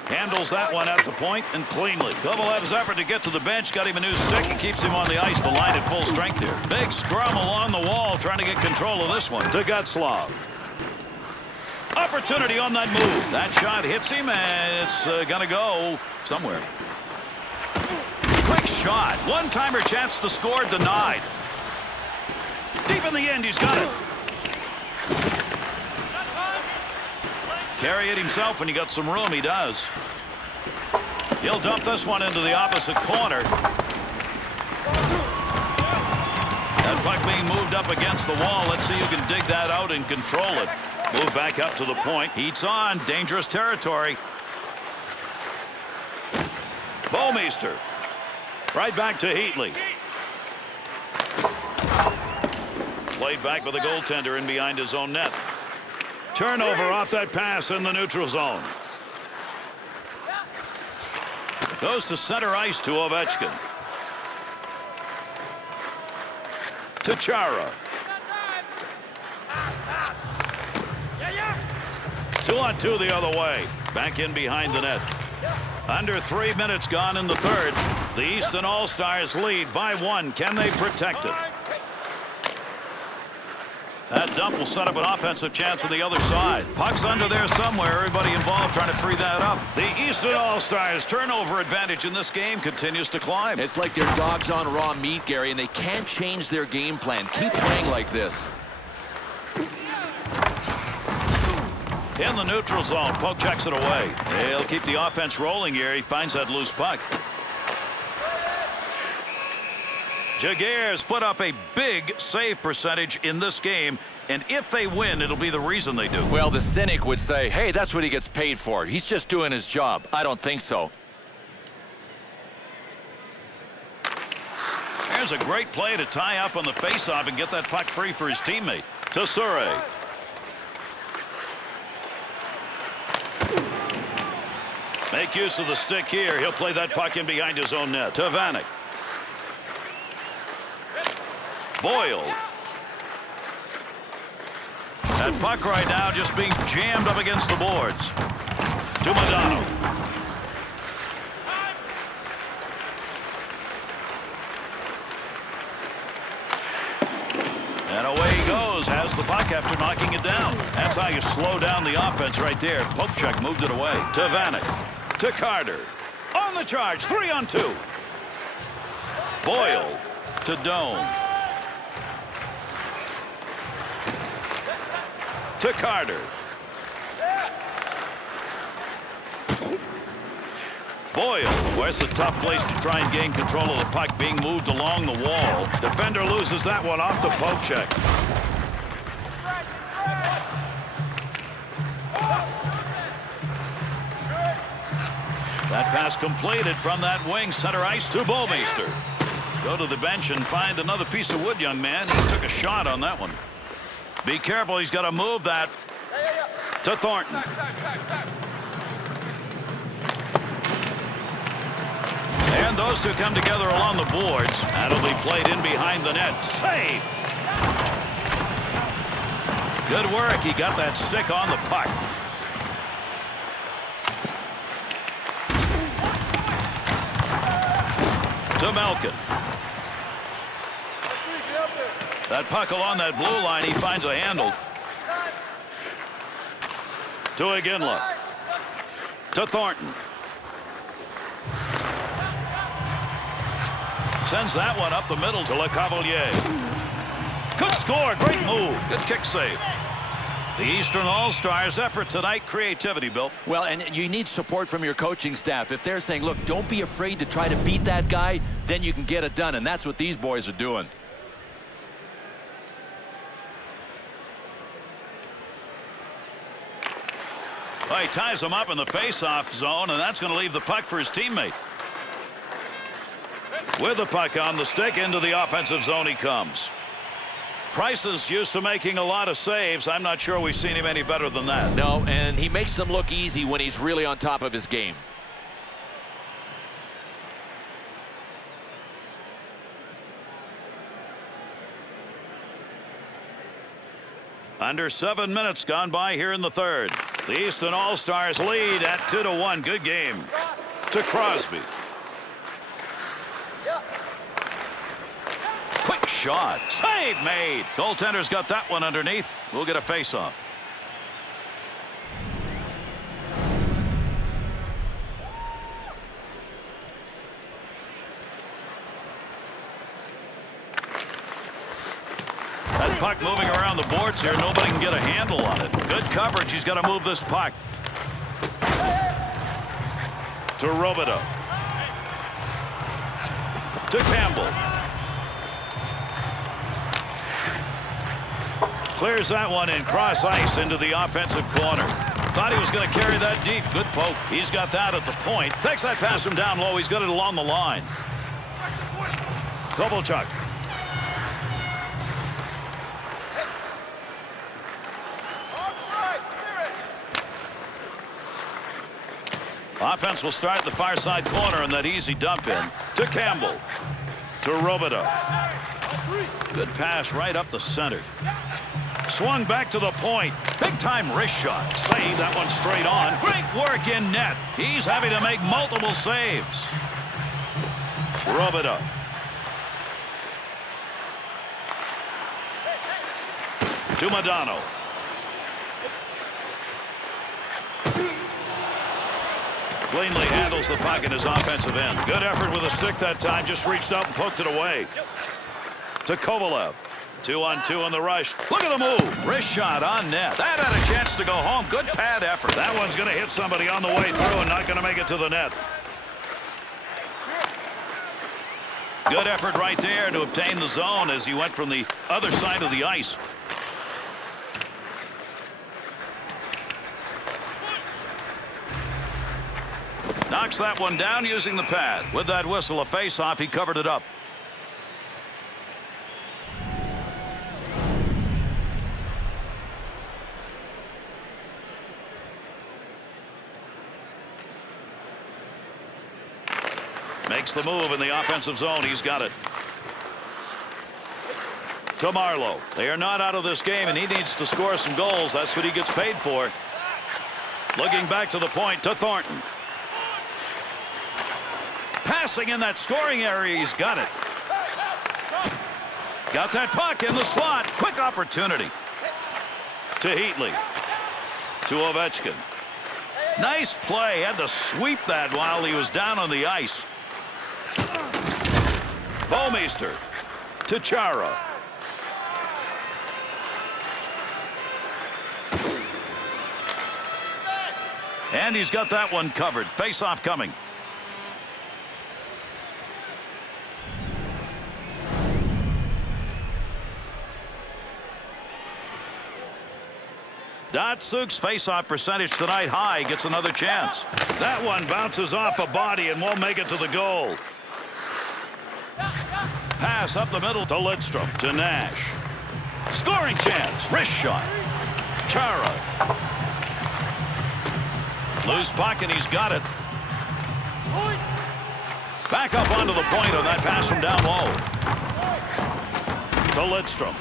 Handles that one at the point and cleanly. Kovalev's effort to get to the bench got him a new stick and keeps him on the ice. The line at full strength here. Big scrum along the wall trying to get control of this one to Gutslav. Opportunity on that move. That shot hits him and it's going to go somewhere. Quick shot. One-timer chance to score denied. Deep in the end, he's got it. Carry it himself when he got some room. He does. He'll dump this one into the opposite corner. That puck being moved up against the wall. Let's see who can dig that out and control it. Move back up to the point. Heats on. Dangerous territory. Bouwmeester. Right back to Heatley. Played back with a goaltender in behind his own net. Turnover off that pass in the neutral zone. Goes to center ice to Ovechkin. To Chara. 2-on-2 the other way. Back in behind the net. Under 3 minutes gone in the third. The Easton All-Stars lead by 1. Can they protect it? That dump will set up an offensive chance on the other side. Puck's under there somewhere. Everybody involved trying to free that up. The Easton All-Stars turnover advantage in this game continues to climb. It's like they're dogs on raw meat, Gary, and they can't change their game plan. Keep playing like this. In the neutral zone, poke checks it away. He'll keep the offense rolling here. He finds that loose puck. Jaguars put up a big save percentage in this game, and if they win, it'll be the reason they do. Well, the cynic would say, hey, that's what he gets paid for. He's just doing his job. I don't think so. There's a great play to tie up on the faceoff and get that puck free for his teammate. To Surrey. Make use of the stick here. He'll play that puck in behind his own net. To Vanek. Boyle. That puck right now just being jammed up against the boards. To Modano. And away he goes. Has the puck after knocking it down. That's how you slow down the offense right there. Poke check moved it away. To Vanek. To Carter. On the charge. 3-on-2. Boyle. To Doan. To Carter. Boyle, where's the tough place to try and gain control of the puck being moved along the wall. Defender loses that one off the poke check. That pass completed from that wing center ice to Bouwmeester. Go to the bench and find another piece of wood, young man. He took a shot on that one. Be careful. He's got to move that to Thornton. And those two come together along the boards. That'll be played in behind the net. Save! Good work. He got that stick on the puck. To Malkin. That puck along that blue line, he finds a handle. To Iginla. To Thornton. Sends that one up the middle to LeCavalier. Good score. Great move. Good kick save. The Eastern All-Stars effort tonight, creativity, Bill. Well, and you need support from your coaching staff. If they're saying, look, don't be afraid to try to beat that guy, then you can get it done. And that's what these boys are doing. Well, he ties him up in the face-off zone, and that's going to leave the puck for his teammate. With the puck on the stick, into the offensive zone he comes. Price is used to making a lot of saves. I'm not sure we've seen him any better than that. No, and he makes them look easy when he's really on top of his game. Under 7 minutes gone by here in the third. The Eastern All-Stars lead at 2-1. Good game to Crosby. Quick shot. Save made. Goaltender's got that one underneath. We'll get a face-off. That puck moving around the boards here. Nobody can get a handle on it. Good coverage. He's got to move this puck. To Robidoux. To Campbell. Clears that one in cross ice into the offensive corner. Thought he was going to carry that deep. Good poke. He's got that at the point. Takes that pass from down low. He's got it along the line. Kovalchuk. Offense will start at the far side corner and that easy dump in to Campbell. To Robidoux. Good pass right up the center. Swung back to the point. Big time wrist shot. Save that one straight on. Great work in net. He's having to make multiple saves. Robidoux. To Modano. Cleanly handles the puck in his offensive end. Good effort with a stick that time. Just reached out and poked it away. To Kovalev. 2-on-2 on the rush. Look at the move. Wrist shot on net. That had a chance to go home. Good pad effort. That one's going to hit somebody on the way through and not going to make it to the net. Good effort right there to obtain the zone as he went from the other side of the ice. Knocks that one down using the pad. With that whistle, a face-off, he covered it up. Makes the move in the offensive zone. He's got it. To Marlowe. They are not out of this game, and he needs to score some goals. That's what he gets paid for. Looking back to the point to Thornton. Passing in that scoring area. He's got it. Got that puck in the slot. Quick opportunity. To Heatley. To Ovechkin. Nice play. Had to sweep that while he was down on the ice. Bouwmeester to Chara. And he's got that one covered. Face-off coming. Datsuk's face-off percentage tonight high. Gets another chance. That one bounces off a body and won't make it to the goal. pass up the middle to Lidstrom. To Nash. Scoring chance. Wrist shot. Chara. Loose puck, and he's got it. Back up onto the point on that pass from down low. To Lidstrom.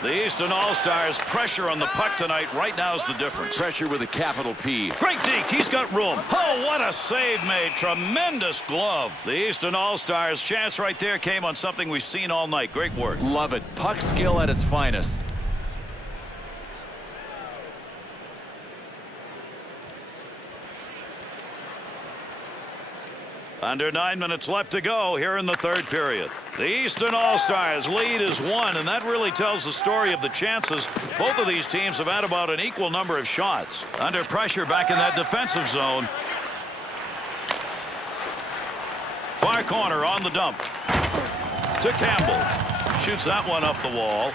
The Eastern All-Stars pressure on the puck tonight. Right now is the difference. Pressure with a capital P. Great deke. He's got room. Oh, what a save made. Tremendous glove. The Eastern All-Stars chance right there came on something we've seen all night. Great work. Love it. Puck skill at its finest. Under 9 minutes left to go here in the third period. The Eastern All-Stars lead is 1, and that really tells the story of the chances. Both of these teams have had about an equal number of shots. Under pressure back in that defensive zone. Far corner on the dump. To Campbell. Shoots that one up the wall.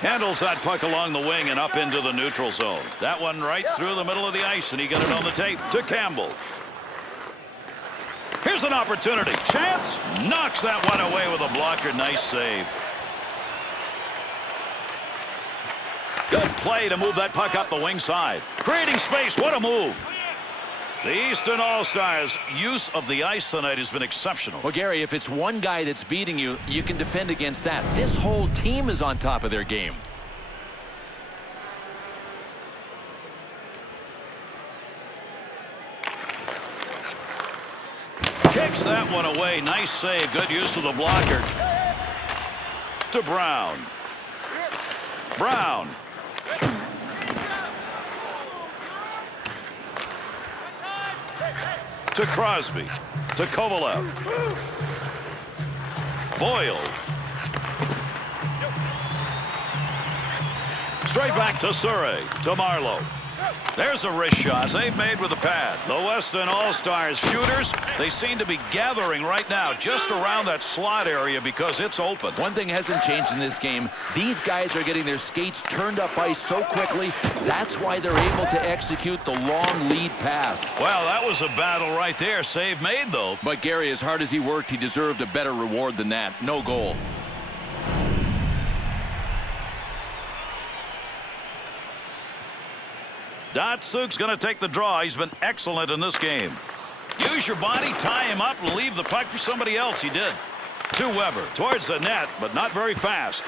Handles that puck along the wing and up into the neutral zone. That one right through the middle of the ice, and he got it on the tape. To Campbell. Here's an opportunity. Chance. Knocks that one away with a blocker. Nice save. Good play to move that puck up the wing side. Creating space. What a move. The Eastern All-Stars' use of the ice tonight has been exceptional. Well, Gary, if it's one guy that's beating you, you can defend against that. This whole team is on top of their game. Kicks that one away. Nice save. Good use of the blocker. To Brown. Brown. To Crosby. To Kovalev. Boyle. Straight back to Surrey. To Marlowe. There's a wrist shot. Save made with the pad. The Western All-Stars shooters, they seem to be gathering right now just around that slot area because it's open. One thing hasn't changed in this game. These guys are getting their skates turned up ice so quickly. That's why they're able to execute the long lead pass. Well, that was a battle right there. Save made, though. But Gary, as hard as he worked, he deserved a better reward than that. No goal. Datsuk's going to take the draw. He's been excellent in this game. Use your body, tie him up, and leave the puck for somebody else. He did. To Weber. Towards the net, but not very fast.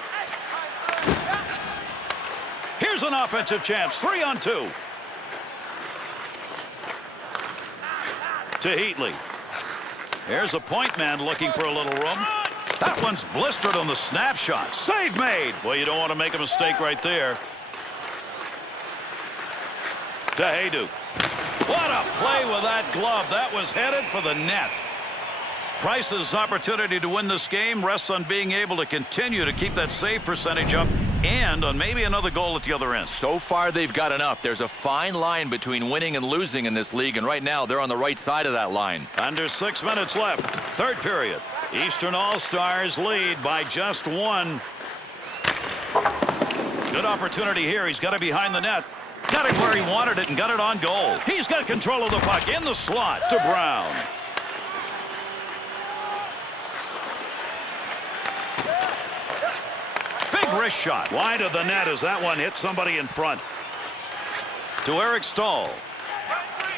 Here's an offensive chance. 3-on-2. To Heatley. Here's a point man looking for a little room. That one's blistered on the snapshot. Save made. Well, you don't want to make a mistake right there. To Hayduk. What a play with that glove. That was headed for the net. Price's opportunity to win this game rests on being able to continue to keep that save percentage up and on maybe another goal at the other end. So far, they've got enough. There's a fine line between winning and losing in this league, and right now, they're on the right side of that line. Under 6 minutes left. Third period. Eastern All-Stars lead by just 1. Good opportunity here. He's got it behind the net. Got it where he wanted it and got it on goal. He's got control of the puck in the slot to Brown. Big wrist shot. Wide of the net as that one hit somebody in front. To Eric Stahl.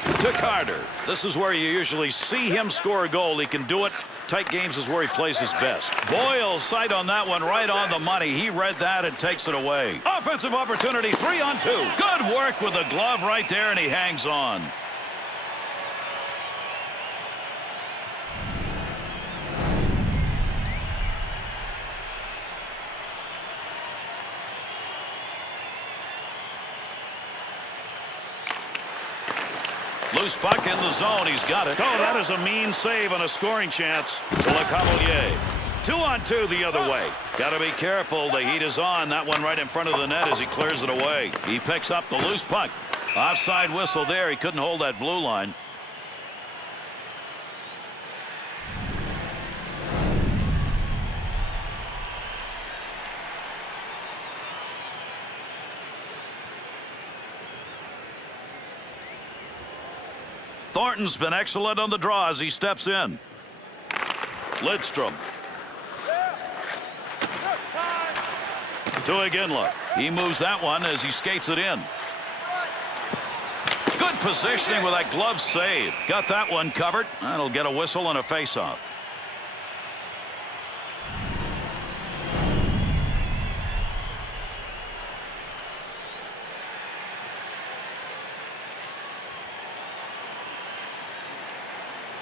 To Carter. This is where you usually see him score a goal. He can do it. Tight games is where he plays his best. Boyle's sight on that one right on the money. He read that and takes it away. Offensive opportunity, 3-on-2. Good work with the glove right there, and he hangs on. Loose puck in the zone. He's got it. Oh, that is a mean save on a scoring chance to LeCavalier. 2-on-2 the other way. Got to be careful. The heat is on. That one right in front of the net as he clears it away. He picks up the loose puck. Offside whistle there. He couldn't hold that blue line. Thornton's been excellent on the draw as he steps in. Lidstrom. To Iginla. He moves that one as he skates it in. Good positioning with that glove save. Got that one covered. That'll get a whistle and a face-off.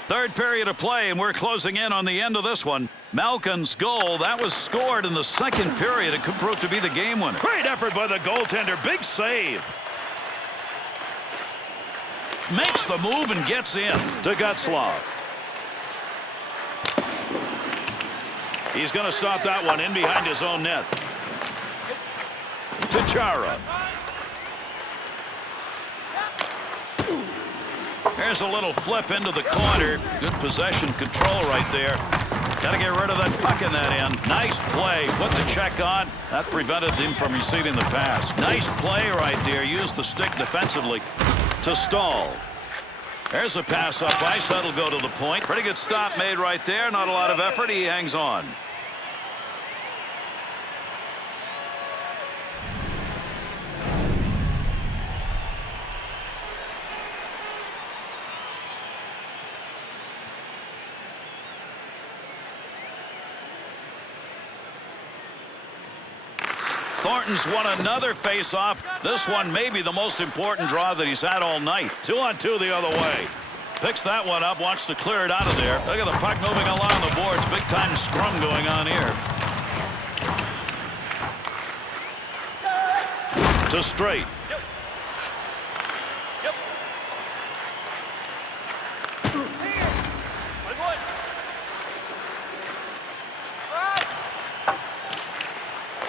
Third period of play, and we're closing in on the end of this one. Malkin's goal, that was scored in the second period. It could prove to be the game winner. Great effort by the goaltender. Big save. Makes the move and gets in to Gutzlav. He's going to stop that one in behind his own net. To Chara. There's a little flip into the corner. Good possession control right there. Got to get rid of that puck in that end. Nice play. Put the check on. That prevented him from receiving the pass. Nice play right there. Used the stick defensively to Stahl. There's a pass up ice. That'll go to the point. Pretty good stop made right there. Not a lot of effort. He hangs on. Thornton's won another face-off. This one may be the most important draw that he's had all night. 2-on-2 the other way. Picks that one up, wants to clear it out of there. Look at the puck moving along the boards. Big-time scrum going on here. To Straight.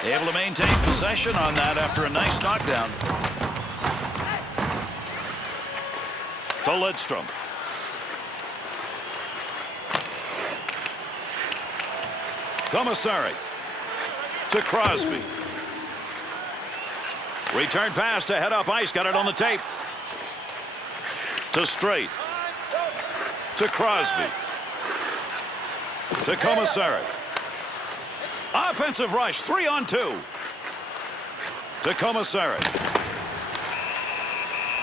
Able to maintain possession on that after a nice knockdown. To Lidstrom. Commissary. To Crosby. Return pass to head up ice. Got it on the tape. To Straight. To Crosby. To Commissary. Offensive rush, 3-on-2. To Commissary.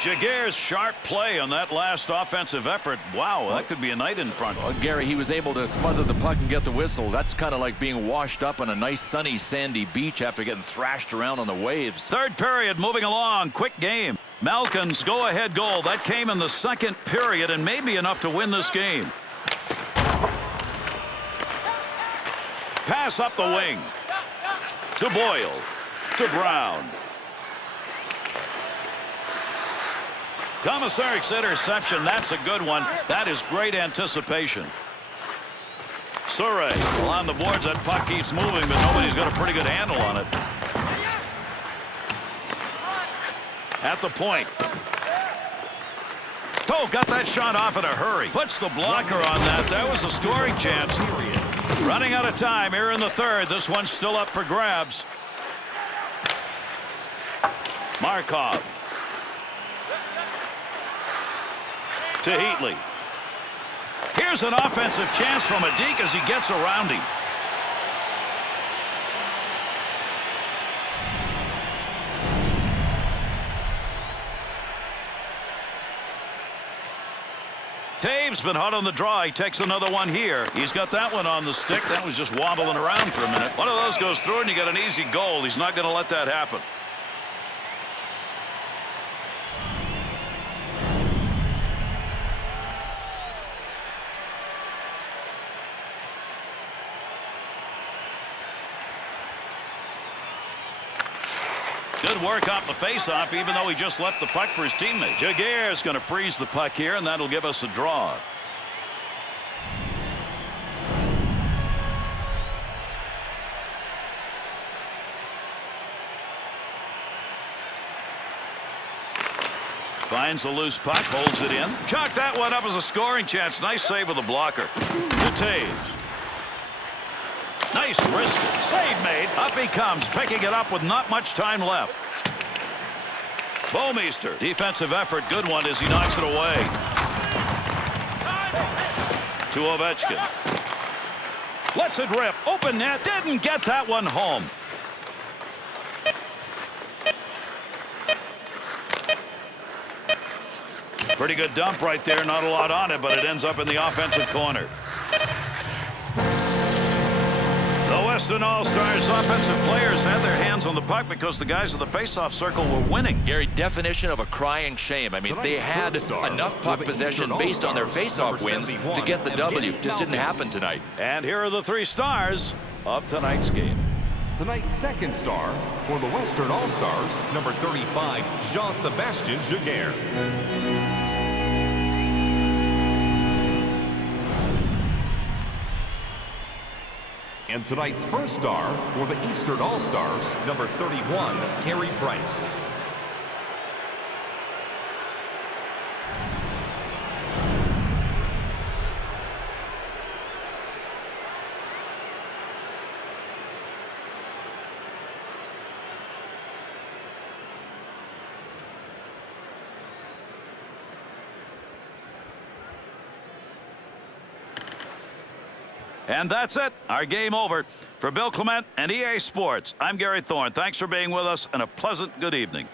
Jaguar's sharp play on that last offensive effort. Wow, that could be a night in front. Well, Gary, he was able to smother the puck and get the whistle. That's kind of like being washed up on a nice sunny sandy beach after getting thrashed around on the waves. Third period moving along. Quick game. Malkin's go-ahead goal. That came in the second period and may be enough to win this game. Pass up the wing. To Boyle. To Brown. Commissaric's interception. That's a good one. That is great anticipation. Surrey. Well, on the boards, that puck keeps moving, but nobody's got a pretty good handle on it. At the point. Oh, got that shot off in a hurry. Puts the blocker on that. That was a scoring chance. Running out of time here in the third. This one's still up for grabs. Markov. To Heatley. Here's an offensive chance from Adik as he gets around him. Taves been hot on the draw. He takes another one here. He's got that one on the stick. That was just wobbling around for a minute. One of those goes through and you get an easy goal. He's not going to let that happen. Good work off the faceoff, even though he just left the puck for his teammate. Jaguar's going to freeze the puck here, and that'll give us a draw. Finds a loose puck, holds it in. Chalk that one up as a scoring chance. Nice save with the blocker. To Taves. Nice wrist. Save made. Up he comes, picking it up with not much time left. Bouwmeester. Defensive effort. Good one as he knocks it away. To Ovechkin. Lets it rip. Open net. Didn't get that one home. Pretty good dump right there. Not a lot on it, but it ends up in the offensive corner. The Western All-Stars offensive players had their hands on the puck because the guys in the face-off circle were winning. Gary, definition of a crying shame. I mean, they had enough puck possession based on their face-off wins to get the W. Just didn't happen tonight. And here are the 3 stars of tonight's game. Tonight's second star for the Western All-Stars, number 35, Jean-Sébastien Giguère. And tonight's first star for the Eastern All-Stars, number 31, Carey Price. And that's it. Our game over. For Bill Clement and EA Sports, I'm Gary Thorne. Thanks for being with us, and a pleasant good evening.